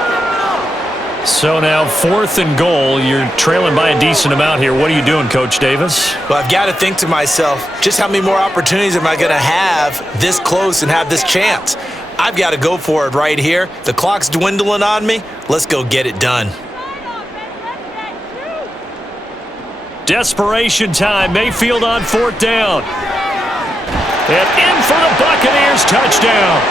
So now 4th and goal. You're trailing by a decent amount here. What are you doing, Coach Davis? Well, I've got to think to myself, just how many more opportunities am I going to have this close and have this chance? I've got to go for it right here. The clock's dwindling on me. Let's go get it done. Desperation time. Mayfield on 4th down. And in for the Buccaneers touchdown.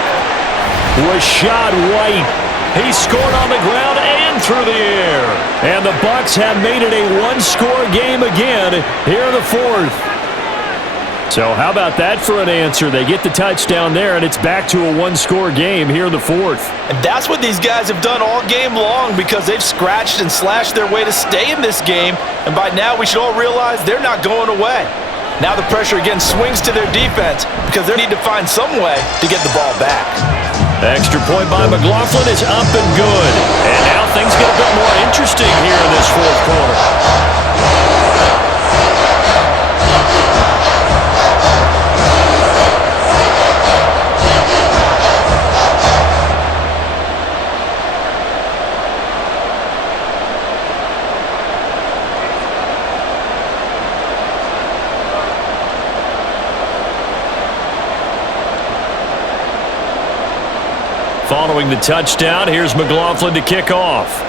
Rashad White. He scored on the ground and through the air. And the Bucs have made it a 1-score game again here in the 4th. So how about that for an answer? They get the touchdown there, and it's back to a 1-score game here in the 4th. And that's what these guys have done all game long because they've scratched and slashed their way to stay in this game. And by now, we should all realize they're not going away. Now the pressure again swings to their defense because they need to find some way to get the ball back. Extra point by McLaughlin is up and good. And now things get a bit more interesting here in this 4th quarter. following the touchdown. Here's McLaughlin to kick off.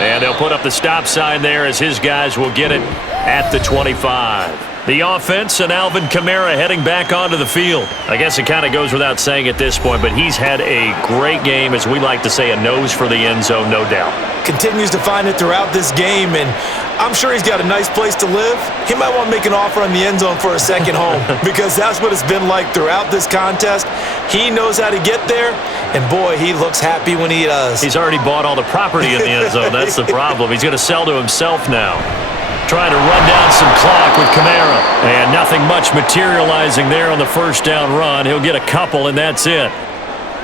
And they'll put up the stop sign there as his guys will get it at the 25. The offense and Alvin Kamara heading back onto the field. I guess it kind of goes without saying at this point, but he's had a great game, as we like to say, a nose for the end zone, no doubt. Continues to find it throughout this game, and I'm sure he's got a nice place to live. He might want to make an offer on the end zone for a second home because that's what it's been like throughout this contest. He knows how to get there, and boy, he looks happy when he does. He's already bought all the property in the end zone. That's the problem. He's going to sell to himself now. Trying to run down some clock with Kamara. And nothing much materializing there on the first down run. He'll get a couple, and that's it.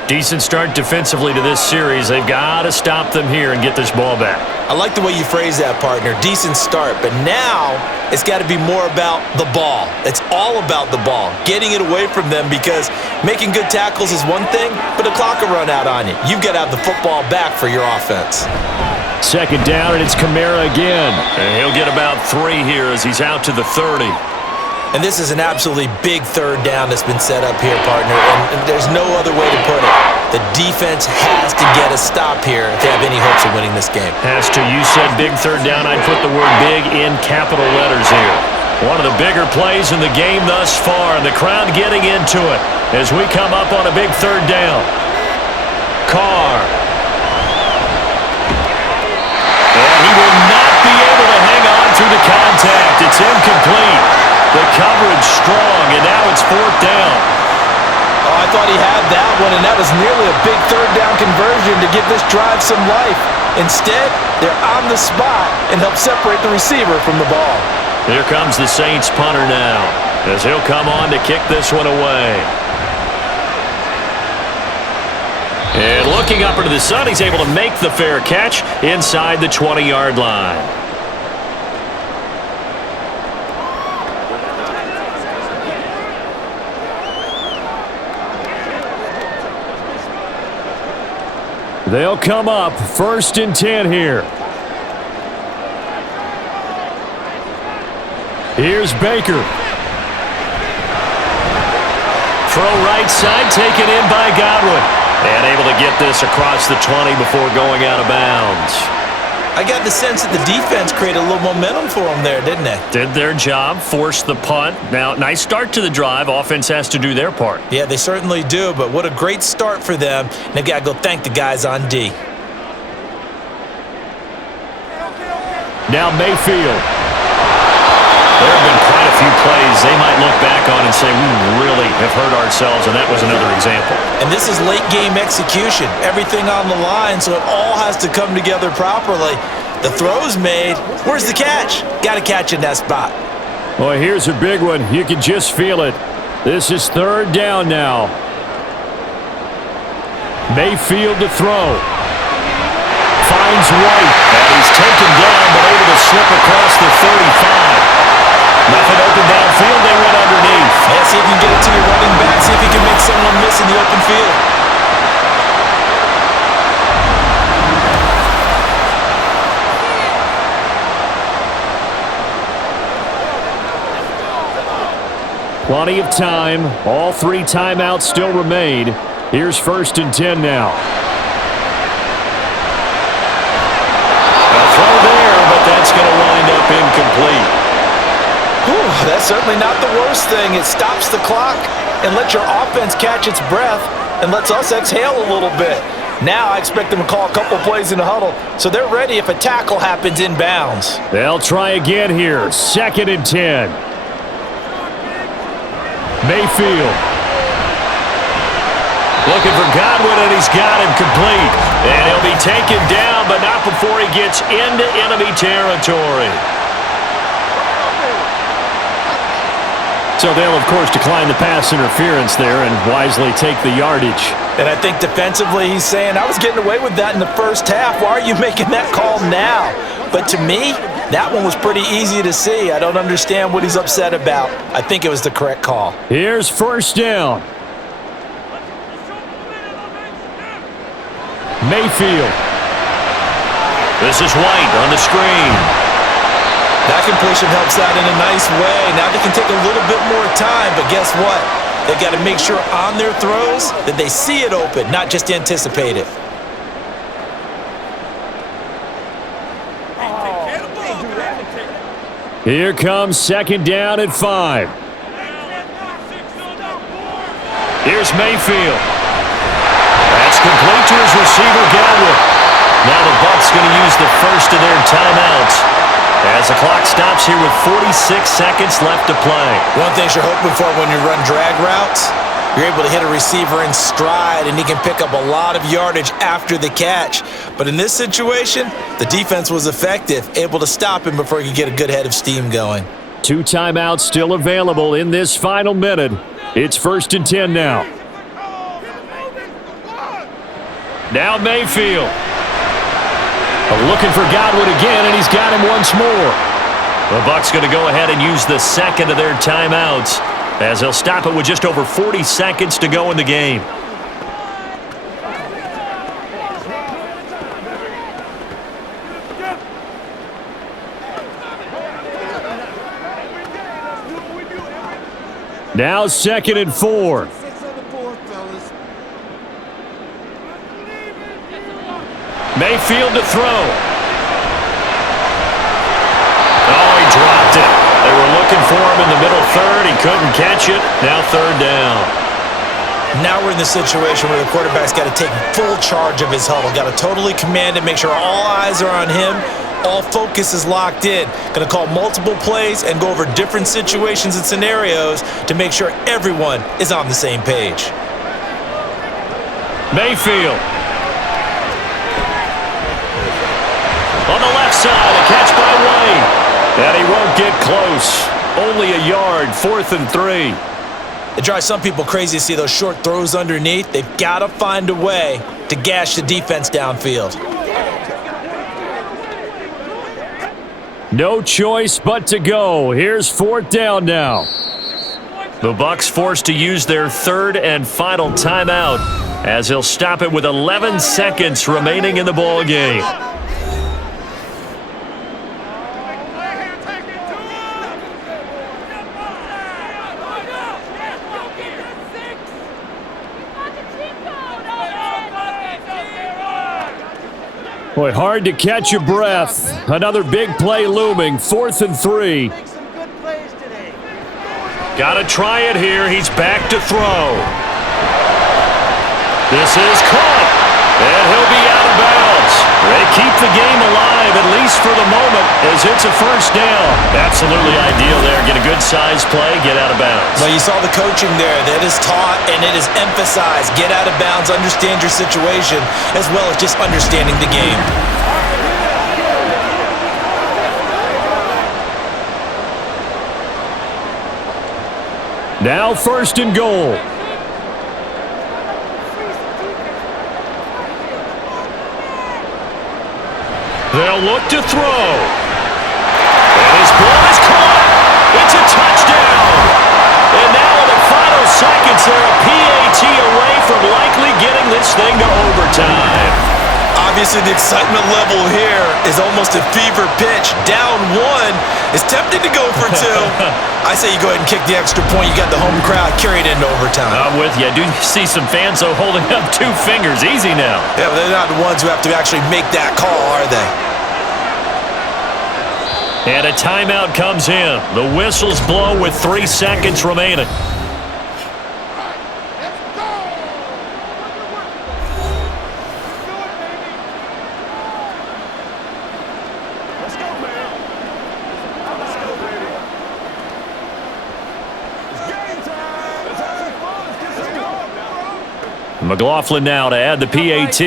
Decent start defensively to this series. They've got to stop them here and get this ball back. I like the way you phrase that, partner. Decent start. But now it's got to be more about the ball. It's all about the ball. Getting it away from them, because making good tackles is one thing, but the clock will run out on you. You've got to have the football back for your offense. Second down, and it's Kamara again. And he'll get about 3 here as he's out to the 30. And this is an absolutely big third down that's been set up here, partner, and there's no other way to put it. The defense has to get a stop here if they have any hopes of winning this game. Has to. You said big third down. I'd put the word big in capital letters here. One of the bigger plays in the game thus far, and the crowd getting into it as we come up on a big third down. Carr. And he will not be able to hang on through the contact. It's incomplete. The coverage strong, and now it's fourth down. Oh, I thought he had that one, and that was nearly a big third down conversion to give this drive some life. Instead, they're on the spot and help separate the receiver from the ball. Here comes the Saints punter now, as he'll come on to kick this one away. And looking up into the sun, he's able to make the fair catch inside the 20-yard line. They'll come up 1st and 10 here. Here's Baker. Throw right side, taken in by Godwin. And able to get this across the 20 before going out of bounds. I got the sense that the defense created a little momentum for them there, didn't they? Did their job, forced the punt. Now, nice start to the drive. Offense has to do their part. Yeah, they certainly do, but what a great start for them. They've got to go thank the guys on D. Now Mayfield. There have been quite a few plays they might look back on and say, we really have hurt ourselves, and that was another example. And this is late game execution. Everything on the line, so it all has to come together properly. The throw's made. Where's the catch? Got to catch in that spot. Well, here's a big one. You can just feel it. This is third down now. Mayfield to throw. Finds White. And he's taken down, but able to slip across the 35. Nothing open downfield, they went underneath. Yeah, see if you can get it to your running back. See if you can make someone miss in the open field. Plenty of time. All 3 timeouts still remain. Here's 1st and 10 now. A throw there, but that's going to wind up incomplete. Whew, that's certainly not the worst thing. It stops the clock and lets your offense catch its breath and lets us exhale a little bit. Now I expect them to call a couple plays in the huddle, so they're ready if a tackle happens inbounds. They'll try again here. 2nd and 10. Mayfield. Looking for Godwin, and he's got him complete. And he'll be taken down, but not before he gets into enemy territory. So they'll, of course, decline the pass interference there and wisely take the yardage. And I think defensively he's saying, I was getting away with that in the first half. Why are you making that call now? But to me, that one was pretty easy to see. I don't understand what he's upset about. I think it was the correct call. Here's 1st down. Mayfield. This is White on the screen. That completion helps out in a nice way. Now they can take a little bit more time, but guess what? They've got to make sure on their throws that they see it open, not just anticipate it. Here comes 2nd down and 5. Here's Mayfield. That's complete to his receiver, Godwin. Now the Bucs going to use the first of their timeouts as the clock stops here with 46 seconds left to play. One thing you're hoping for when you run drag routes, you're able to hit a receiver in stride, and he can pick up a lot of yardage after the catch. But in this situation, the defense was effective, able to stop him before he could get a good head of steam going. 2 timeouts still available in this final minute. It's 1st and 10 now. Now Mayfield. Looking for Godwin again, and he's got him once more. The Bucs going to go ahead and use the second of their timeouts as they'll stop it with just over 40 seconds to go in the game. Now 2nd and 4. Mayfield to throw. Oh, he dropped it. They were looking for him in the middle third. He couldn't catch it. Now 3rd down. Now we're in the situation where the quarterback's got to take full charge of his huddle. Got to totally command it, make sure all eyes are on him. All focus is locked in. Going to call multiple plays and go over different situations and scenarios to make sure everyone is on the same page. Mayfield. On the left side, a catch by Wayne. And he won't get close. Only a yard, 4th and 3. It drives some people crazy to see those short throws underneath. They've got to find a way to gash the defense downfield. No choice but to go. Here's 4th down now. The Bucs forced to use their 3rd and final timeout as he'll stop it with 11 seconds remaining in the ball game. Boy, hard to catch your breath. Another big play looming. 4th and 3. Got to try it here. He's back to throw. This is caught. And he'll be out of bounds. They keep the game alive, at least for the moment, as it's a 1st down. Absolutely ideal there. Get a good size play, get out of bounds. Well, you saw the coaching there. That is taught and it is emphasized. Get out of bounds, understand your situation, as well as just understanding the game. Now 1st and goal. They'll look to throw. And his ball is caught. It's a touchdown. And now in the final seconds, they're a PAT away from likely getting this thing to overtime. Obviously, the excitement level here is almost a fever pitch. Down 1 is tempting to go for 2. I say you go ahead and kick the extra point. You got the home crowd, carry it into overtime. I'm with you. I do see some fans, though, holding up 2 fingers. Easy now. Yeah, but they're not the ones who have to actually make that call, are they? And a timeout comes in. The whistles blow with 3 seconds remaining. McLaughlin now to add the PAT.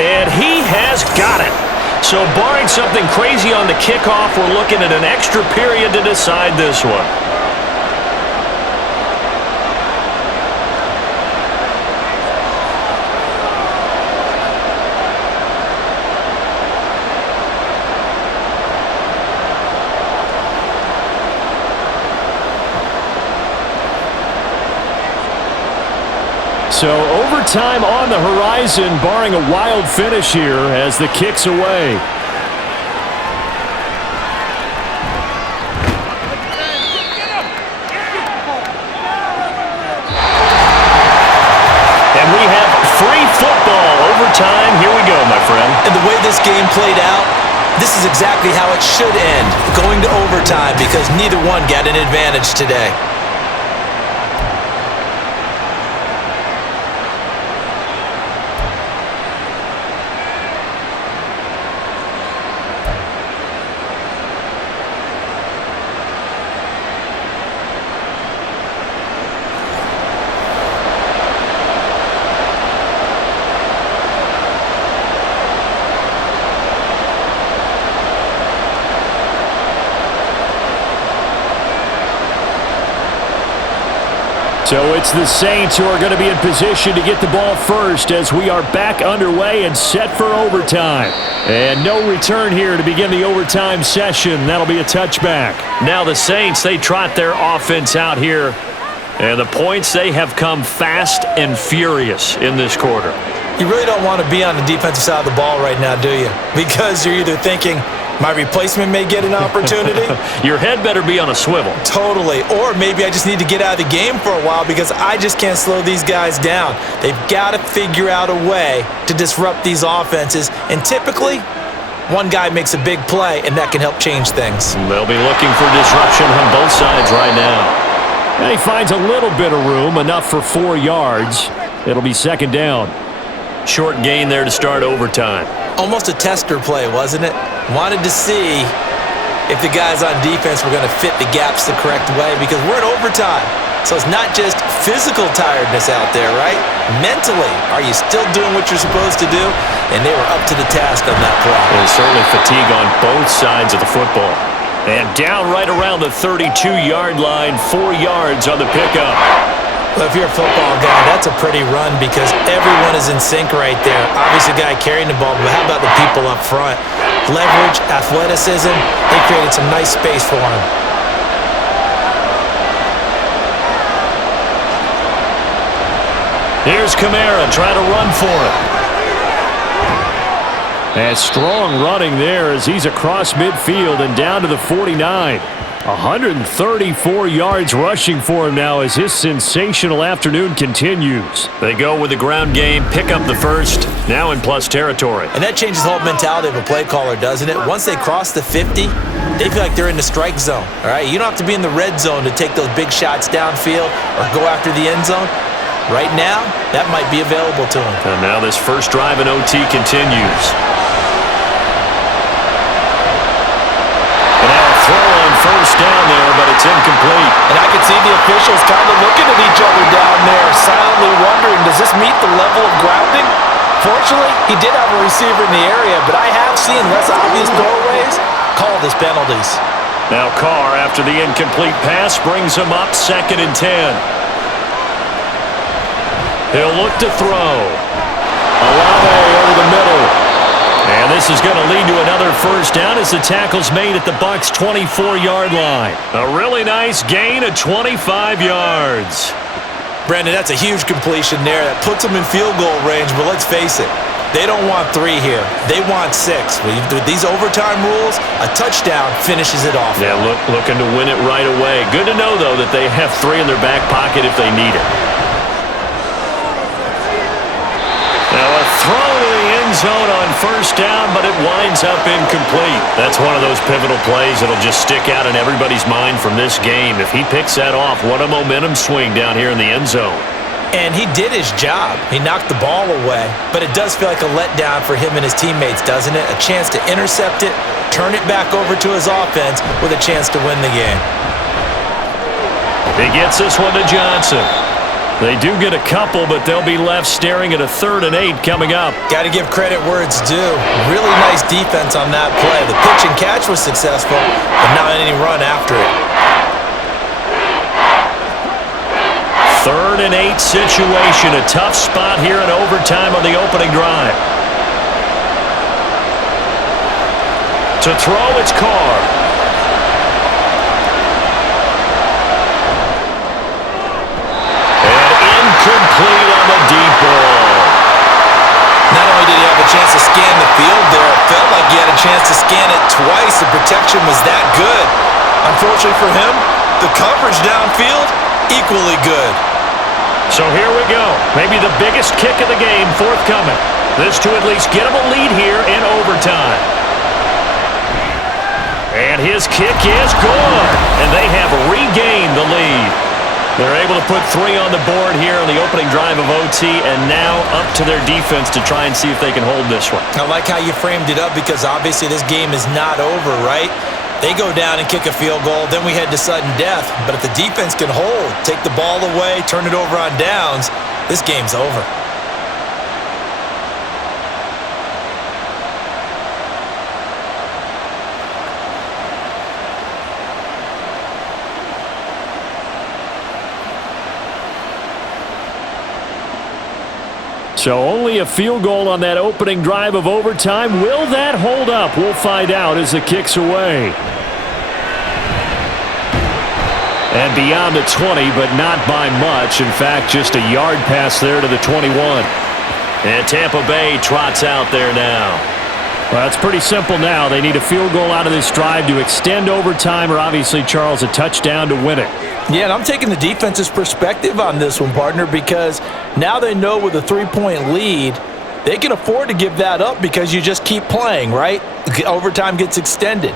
And he has got it. So barring something crazy on the kickoff, we're looking at an extra period to decide this one. So overtime on the horizon, barring a wild finish here as the kick's away. this game played out, this is exactly how it should end, going to overtime, because neither one got an advantage today. So it's the Saints who are going to be in position to get the ball first as we are back underway and set for overtime. And no return here to begin the overtime session. That'll be a touchback. Now the Saints, they trot their offense out here. And the points, they have come fast and furious in this quarter. You really don't want to be on the defensive side of the ball right now, do you? Because you're either thinking, my replacement may get an opportunity. Your head better be on a swivel. Totally. Or maybe I just need to get out of the game for a while because I just can't slow these guys down. They've got to figure out a way to disrupt these offenses. And typically, one guy makes a big play, and that can help change things. They'll be looking for disruption on both sides right now. And he finds a little bit of room, enough for 4 yards. It'll be second down. Short gain there to start overtime. Almost a tester play, wasn't it? Wanted to see if the guys on defense were going to fit the gaps the correct way because we're in overtime. So it's not just physical tiredness out there, right? Mentally, are you still doing what you're supposed to do? And they were up to the task on that play. There's certainly fatigue on both sides of the football. And down right around the 32-yard line, 4 yards on the pickup. Well, if you're a football guy, that's a pretty run because everyone is in sync right there. Obviously, the guy carrying the ball, but how about the people up front? Leverage, athleticism, they created some nice space for him. Here's Kamara trying to run for it. And strong running there as he's across midfield and down to the 49. 134 yards rushing for him now as his sensational afternoon continues. They go with the ground game, pick up the first, now in plus territory. And that changes the whole mentality of a play caller, doesn't it? Once they cross the 50, they feel like they're in the strike zone, all right? You don't have to be in the red zone to take those big shots downfield or go after the end zone. Right now, that might be available to them. And now this first drive in OT continues. First down there, but it's incomplete. And I can see the officials kind of looking at each other down there, silently wondering, does this meet the level of grounding? Fortunately, he did have a receiver in the area, but I have seen less obvious throwaways called as penalties. Now Carr, after the incomplete pass, brings him up 2nd and 10. He'll look to throw. Olave over the middle. And this is going to lead to another first down as the tackle's made at the Bucs' 24-yard line. A really nice gain of 25 yards. Brandon, that's a huge completion there. That puts them in field goal range, but let's face it, they don't want 3 here. They want 6. With these overtime rules, a touchdown finishes it off. Yeah, looking to win it right away. Good to know, though, that they have 3 in their back pocket if they need it. Now a throw to the end zone on first down, but it winds up incomplete. That's one of those pivotal plays that'll just stick out in everybody's mind from this game. If he picks that off, what a momentum swing down here in the end zone. And he did his job. He knocked the ball away, but it does feel like a letdown for him and his teammates, doesn't it? A chance to intercept it, turn it back over to his offense with a chance to win the game. He gets this one to Johnson. They do get a couple, but they'll be left staring at a 3rd and 8 coming up. Got to give credit where it's due. Really nice defense on that play. The pitch and catch was successful, but not any run after it. 3rd and 8 situation. A tough spot here in overtime on the opening drive. To throw, it's Carr. Complete on the deep ball. Not only did he have a chance to scan the field there, it felt like he had a chance to scan it twice. The protection was that good. Unfortunately for him, the coverage downfield, equally good. So here we go. Maybe the biggest kick of the game forthcoming. This to at least get them a lead here in overtime. And his kick is good. And they have regained the lead. They're able to put 3 on the board here on the opening drive of OT, and now up to their defense to try and see if they can hold this one. I like how you framed it up because obviously this game is not over, right? They go down and kick a field goal, then we head to sudden death. But if the defense can hold, take the ball away, turn it over on downs, this game's over. So only a field goal on that opening drive of overtime. Will that hold up? We'll find out as the kick's away. And beyond the 20, but not by much. In fact, just a yard pass there to the 21. And Tampa Bay trots out there now. Well, it's pretty simple now. They need a field goal out of this drive to extend overtime, or obviously, Charles, a touchdown to win it. Yeah, and I'm taking the defense's perspective on this one, partner, because now they know with a 3-point lead, they can afford to give that up because you just keep playing, right? Overtime gets extended.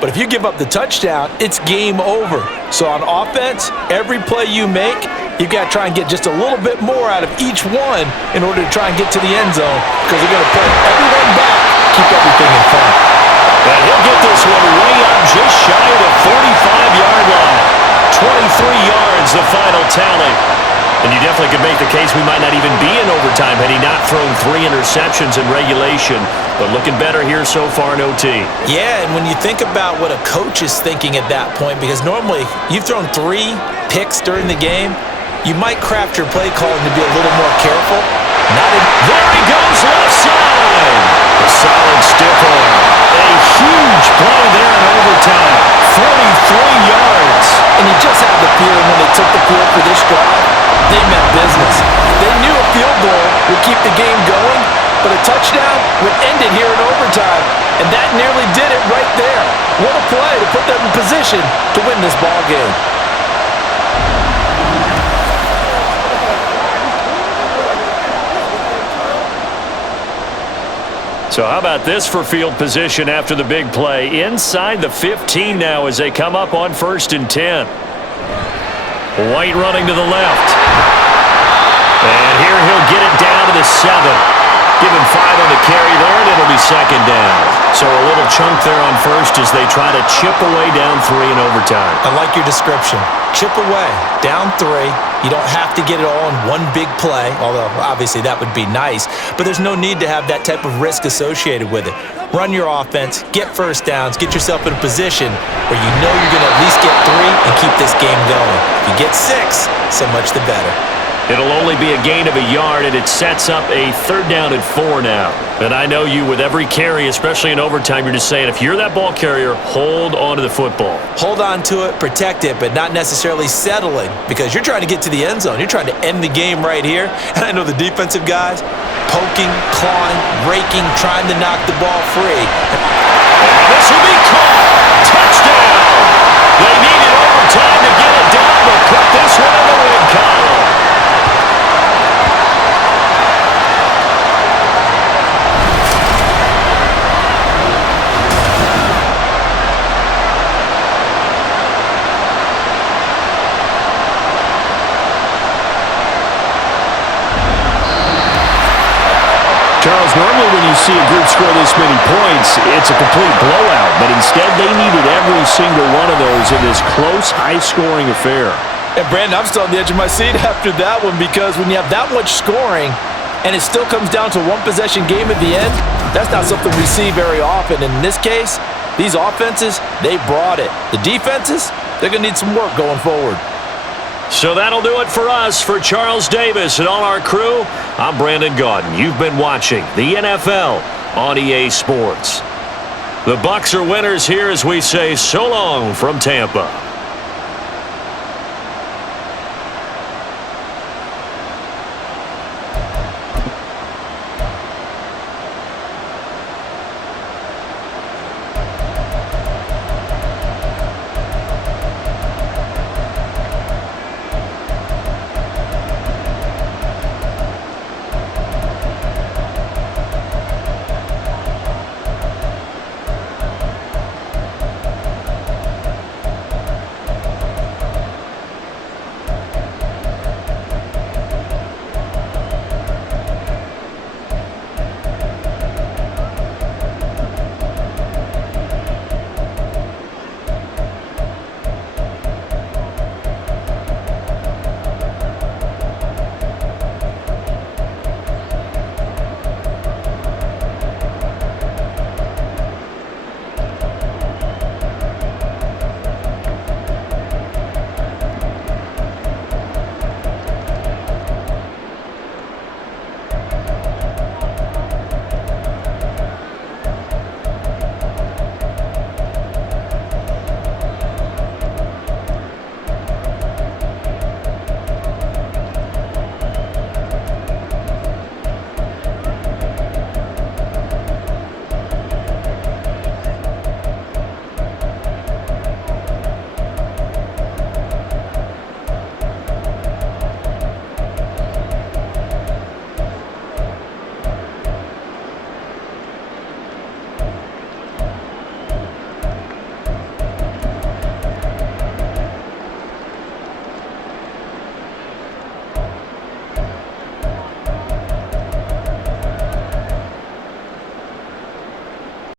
But if you give up the touchdown, it's game over. So on offense, every play you make, you've got to try and get just a little bit more out of each one in order to try and get to the end zone because they're going to play everyone back, keep everything in front. And he'll get this one way up just shy of the 45-yard line. 23 yards, the final tally. And you definitely could make the case we might not even be in overtime had he not thrown 3 interceptions in regulation. But looking better here so far in OT. Yeah, and when you think about what a coach is thinking at that point, because normally you've thrown 3 picks during the game, you might craft your play calling to be a little more careful. There he goes, left side. A solid stiff arm. A huge play there in overtime. 43 yards. And you just have the feeling when they took the field for this drive, they meant business. They knew a field goal would keep the game going, but a touchdown would end it here in overtime. And that nearly did it right there. What a play to put them in position to win this ball game. So how about this for field position after the big play? Inside the 15 now as they come up on 1st and 10. White running to the left. And here he'll get it down to the 7. Give him 5 on the carry there, and it'll be 2nd down. So a little chunk there on 1st as they try to chip away down 3 in overtime. I like your description. Chip away, down 3. You don't have to get it all in one big play, although obviously that would be nice. But there's no need to have that type of risk associated with it. Run your offense, get 1st downs, get yourself in a position where you know you're going to at least get 3 and keep this game going. If you get 6, so much the better. It'll only be a gain of a yard, and it sets up a 3rd down and 4 now. And I know you, with every carry, especially in overtime, you're just saying, if you're that ball carrier, hold on to the football. Hold on to it, protect it, but not necessarily settling because you're trying to get to the end zone. You're trying to end the game right here. And I know the defensive guys, poking, clawing, raking, trying to knock the ball free. And this will be caught. Touchdown! They needed overtime to get it done, but put this one in the win column. Charles, normally when you see a group score this many points, it's a complete blowout. But instead, they needed every single one of those in this close, high-scoring affair. And, Brandon, I'm still on the edge of my seat after that one because when you have that much scoring and it still comes down to one possession game at the end, that's not something we see very often. And in this case, these offenses, they brought it. The defenses, they're going to need some work going forward. So that'll do it for us. For Charles Davis and all our crew, I'm Brandon Gaudin. You've been watching the NFL on EA Sports. The BUCS are winners here as we say so long from Tampa.